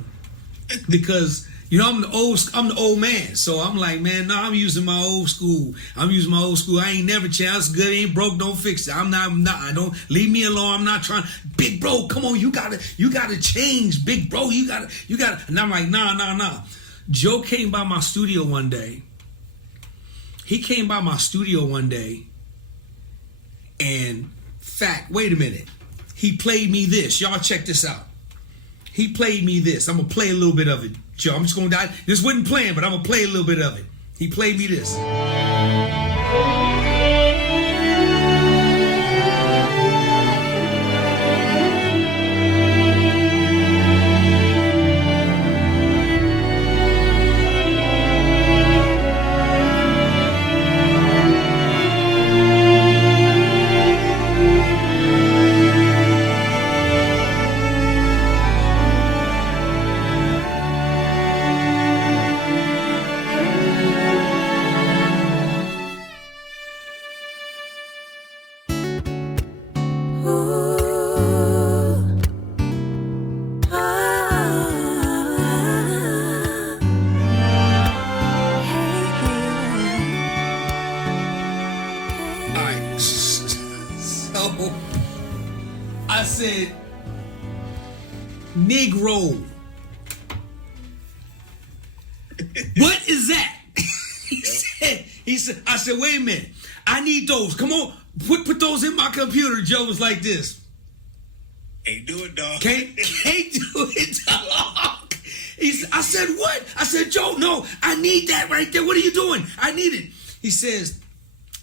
because, you know, I'm the old man. So I'm like, man, no, I'm using my old school. I ain't never changed. Good, ain't broke, don't fix it. I'm not, I don't, leave me alone. I'm not trying. Big bro, come on, you gotta change, big bro. You gotta. And I'm like, nah. Joe came by my studio one day. And wait a minute. He played me this. Y'all check this out. He played me this. I'm gonna play a little bit of it, Joe. I'm just gonna die. This wasn't playing, but I'm gonna play a little bit of it. He played me this. I said, Negro. What is that? he said, I said, wait a minute. I need those. Come on, put those in my computer. Joe was like this. Can't do it, dog. Can't do it, dog. I said, what? I said, Joe, no, I need that right there. What are you doing? I need it. He says,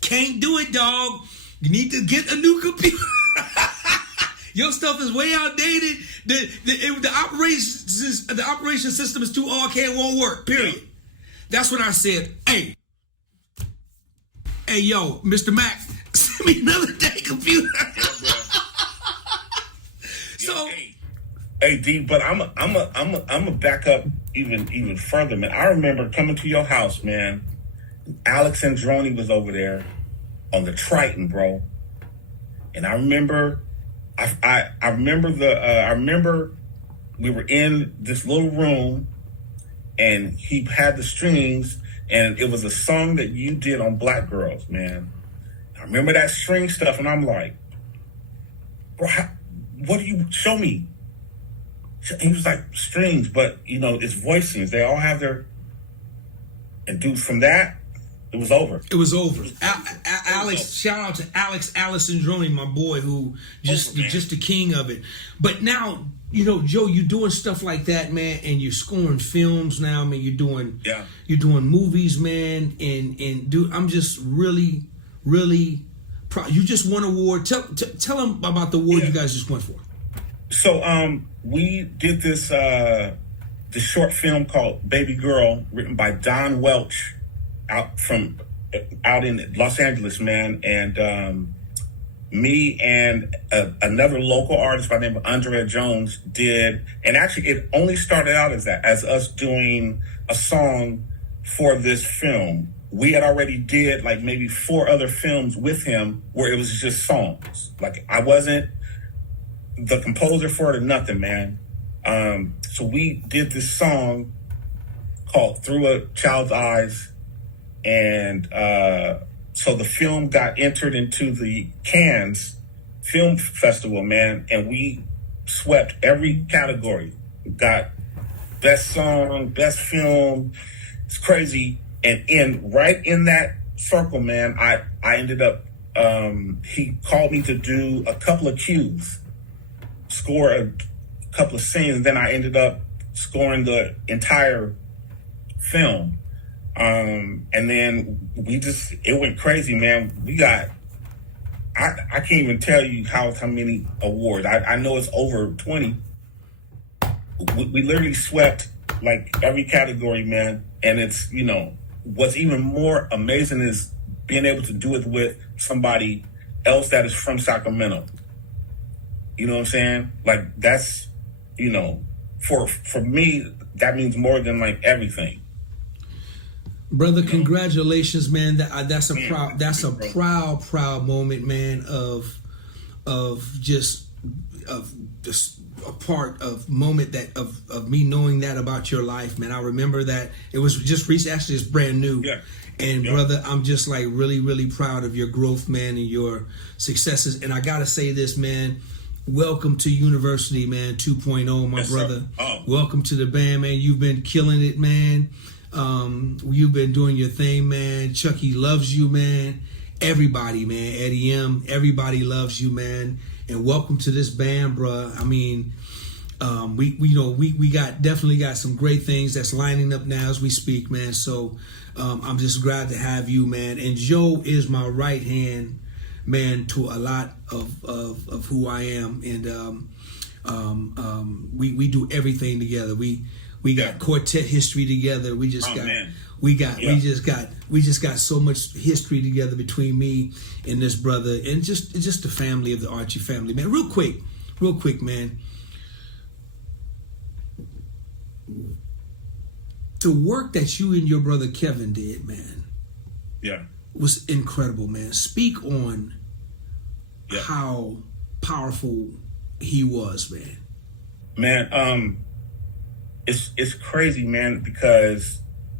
can't do it, dog. You need to get a new computer. Your stuff is way outdated. The operation system is too archaic. It won't work. Period. That's when I said, hey, yo, Mr. Mac, send me another day computer. So, hey, D, but I'm a back up even further, man. I remember coming to your house, man. Alex Androni was over there on the Triton, bro. And I remember, I remember we were in this little room, and he had the strings, and it was a song that you did on Black Girls, man. I remember that string stuff, and I'm like, bro, what do you show me? And he was like, strings, but you know, it's voicings. They all have their, and dude, from that, it was over. It was over. Alex, shout out to Alex Androni, my boy, who just the king of it. But now, you know, Joe, you're doing stuff like that, man, and you're scoring films now, man. You're doing movies, man, and dude, I'm just really proud. You just won an award. Tell them about the award you guys just won for. So, we did this short film called Baby Girl, written by Don Welch, out in Los Angeles, man, and me and another local artist by the name of Andrea Jones did, and actually it only started out as us doing a song for this film. We had already did like maybe 4 other films with him where it was just songs. Like I wasn't the composer for it or nothing, man. So we did this song called Through a Child's Eyes, and so the film got entered into the Cannes Film Festival, man, and we swept every category. We got best song, best film. It's crazy. And right in that circle, man, I ended up, he called me to do a couple of cues, score a couple of scenes, and then I ended up scoring the entire film. And then it went crazy, man. We got, I can't even tell you how many awards. I know it's over 20. We literally swept like every category, man. And it's, what's even more amazing is being able to do it with somebody else that is from Sacramento. You know what I'm saying? Like that's, for me, that means more than like everything. Brother, congratulations, man. That's a proud moment, man, of just a part of moment that of me knowing that about your life, man. I remember that it was just recent, actually it's brand new. Yeah. And brother, I'm just like really, really proud of your growth, man, and your successes. And I gotta say this, man. Welcome to University, man, 2.0, my brother. Oh. Welcome to the band, man. You've been killing it, man. You've been doing your thing, man. Chucky loves you, man. Everybody, man. Eddie M, everybody loves you, man. And welcome to this band, bruh. I mean, we definitely got some great things that's lining up now as we speak, man. So I'm just glad to have you, man. And Joe is my right hand man to a lot of who I am, and we do everything together. We got quartet history together. We just got so much history together between me and this brother, and just the family of the Archie family, man. Real quick, man. The work that you and your brother Kevin did, man, was incredible, man. Speak on how powerful he was, man. Man, it's crazy, man, because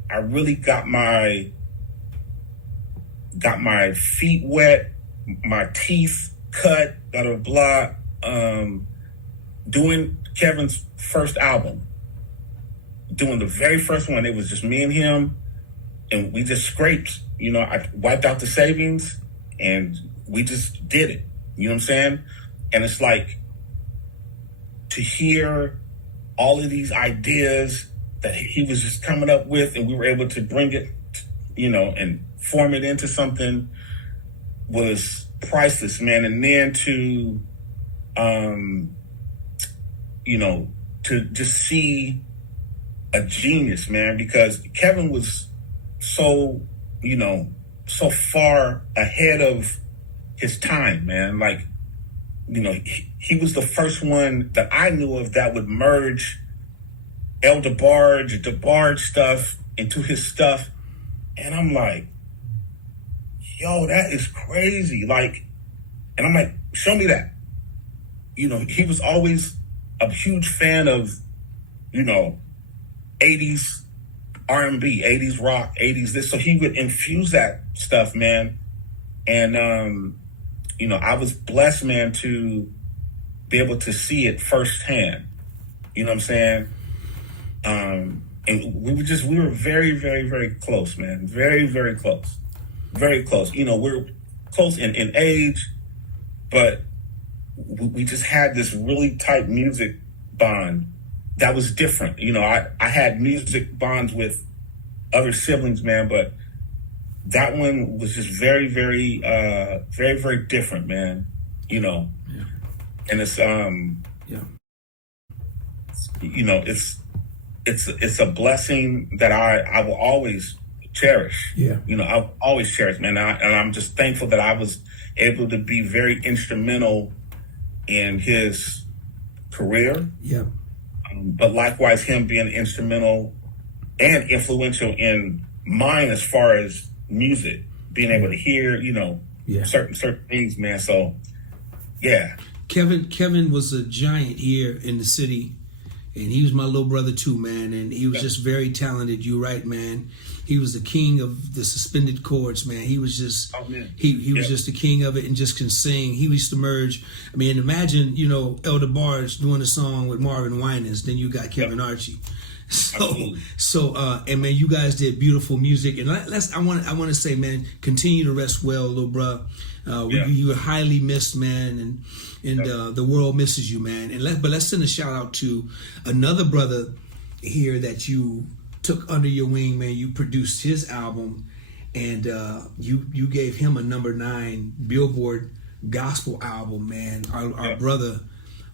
I really got my feet wet, my teeth cut, blah blah blah. Doing Kevin's first album, doing the very first one, it was just me and him, and we just scraped. I wiped out the savings, and we just did it. You know what I'm saying? And it's like to hear all of these ideas that he was just coming up with, and we were able to bring it, and form it into something, was priceless, man. And then to just see a genius, man, because Kevin was so far ahead of his time, man. Like, he was the first one that I knew of that would merge El DeBarge stuff into his stuff. And I'm like, yo, that is crazy. Like, and I'm like, show me that. He was always a huge fan of, 80s R&B, 80s rock, 80s this. So he would infuse that stuff, man. And, I was blessed, man, to be able to see it firsthand. You know what I'm saying? And we were very, very, very close, man. Very, very close. Very close. We're close in age, but we just had this really tight music bond that was different. I had music bonds with other siblings, man, but that one was just very, very, very, very different, man. And it's it's a blessing that I will always cherish. Yeah. I'll always cherish, man. And I'm just thankful that I was able to be very instrumental in his career. Yeah. But likewise, him being instrumental and influential in mine as far as music, being able to hear, certain things, man. So, yeah. Kevin was a giant here in the city, and he was my little brother too, man. And he was just very talented. You're right, man. he was the king of the suspended chords, man. He was just he was just the king of it and just can sing. He used to merge. I mean, imagine, you know, Elder Barge doing a song with Marvin Winans, then you got Kevin Archie. And man, you guys did beautiful music, and I want to say, man, continue to rest well, little bruh. You were highly missed, man, and the world misses you, man. But let's send a shout out to another brother here that you took under your wing, man. You produced his album, and you gave him a #9 Billboard gospel album, man. Our brother,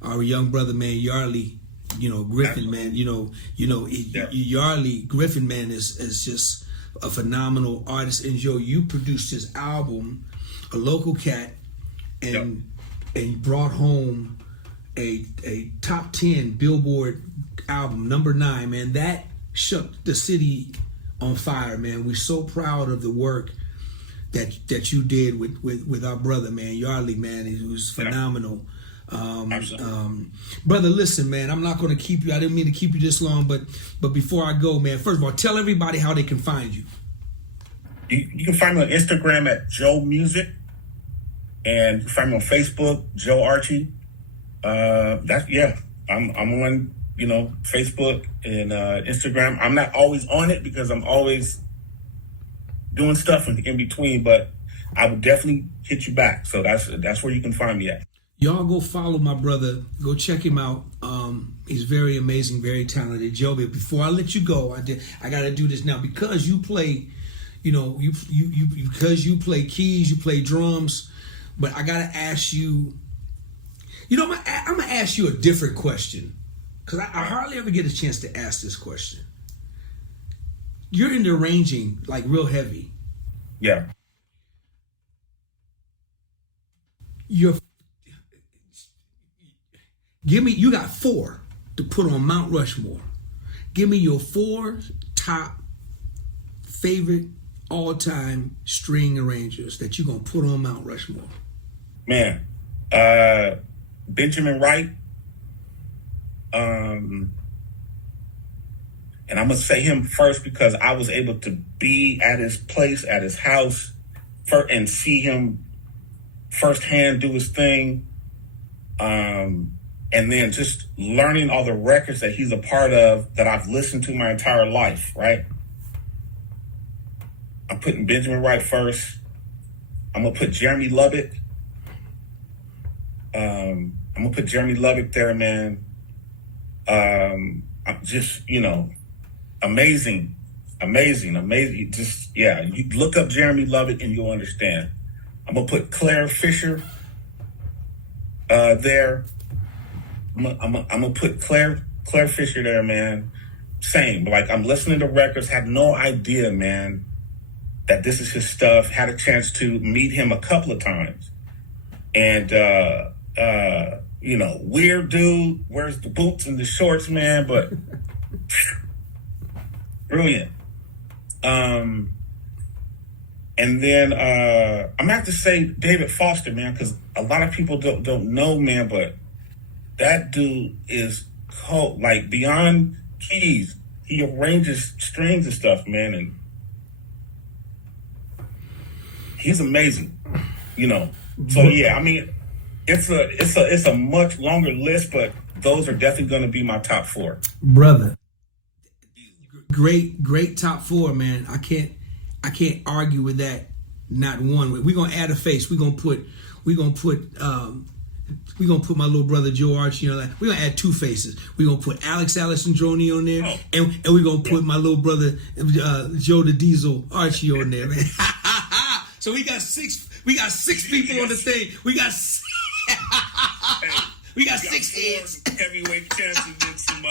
our young brother, man, Yarley, you know, Griffin, man. Yarley Griffin, man, is just a phenomenal artist. And you produced his album, a local cat, and brought home a top 10 Billboard album, #9, man. That shook the city on fire, man. We're so proud of the work that you did with our brother, man, Yarley, man. It was phenomenal. Brother, listen, man, I'm not going to keep you. I didn't mean to keep you this long, but before I go, man, first of all, tell everybody how they can find you. You can find me on Instagram at Joe Music, and you can find me on Facebook, Joe Archie. I'm on, you know, Facebook and Instagram. I'm not always on it because I'm always doing stuff in between, but I will definitely hit you back. So that's where you can find me at. Y'all go follow my brother. Go check him out. He's very amazing, very talented. Joe, but before I let you go, I got to do this now because you play, you know, because you play keys, you play drums. But I got to ask you. You know, I'm gonna ask you a different question because I hardly ever get a chance to ask this question. You're into arranging like real heavy. Yeah. You got 4 to put on Mount Rushmore. Give me your 4 top favorite all-time string arrangers that you're gonna put on Mount Rushmore. Man, Benjamin Wright, and I'm gonna say him first because I was able to be at his place, at his house, and see him firsthand do his thing. And then just learning all the records that he's a part of that I've listened to my entire life, right? I'm putting Benjamin Wright first. I'm going to put Jeremy Lubbock. I'm going to put Jeremy Lubbock there, man. I'm just, you know, amazing. Just, yeah, you look up Jeremy Lubbock and you'll understand. I'm going to put Claire Fisher there. I'm gonna put Claire Fisher there, man. Same, like I'm listening to records, have no idea, man, that this is his stuff. Had a chance to meet him a couple of times, and you know, weird dude, wears the boots and the shorts, man, but brilliant. And then I'm gonna have to say David Foster, man, because a lot of people don't know, man, but that dude is cold, like beyond keys. He arranges strings and stuff, man, and he's amazing, you know. So yeah, I mean, it's a much longer list, but those are definitely going to be my top 4. Brother, great top 4, man. I can't argue with that. Not one. We're gonna add a face. We're gonna put my little brother Joe Archie on that. We're gonna add 2 faces. We're gonna put Alex Alessandroni on there, and we're gonna put my little brother Joe the Diesel Archie on there, man. So we got 6 people on the thing. We got 6 heads. Heavyweight champions and some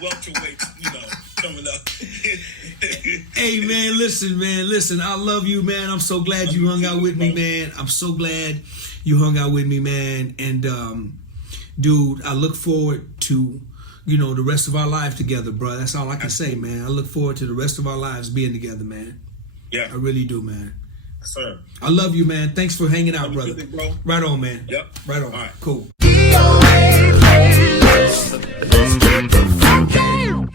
welterweights, you know, coming up. Hey man, listen. I love you, man. I'm so glad you hung out with me, man. I'm so glad you hung out with me, man. And dude, I look forward to, you know, the rest of our lives together, bro. That's all I can say, man. I look forward to the rest of our lives being together, man. Yeah, I really do, man. Sir, I love you, man. Thanks for hanging out, brother. Bro. Right on, man. Yep. Right on. All right. Cool. DOA, let's get the fuck out.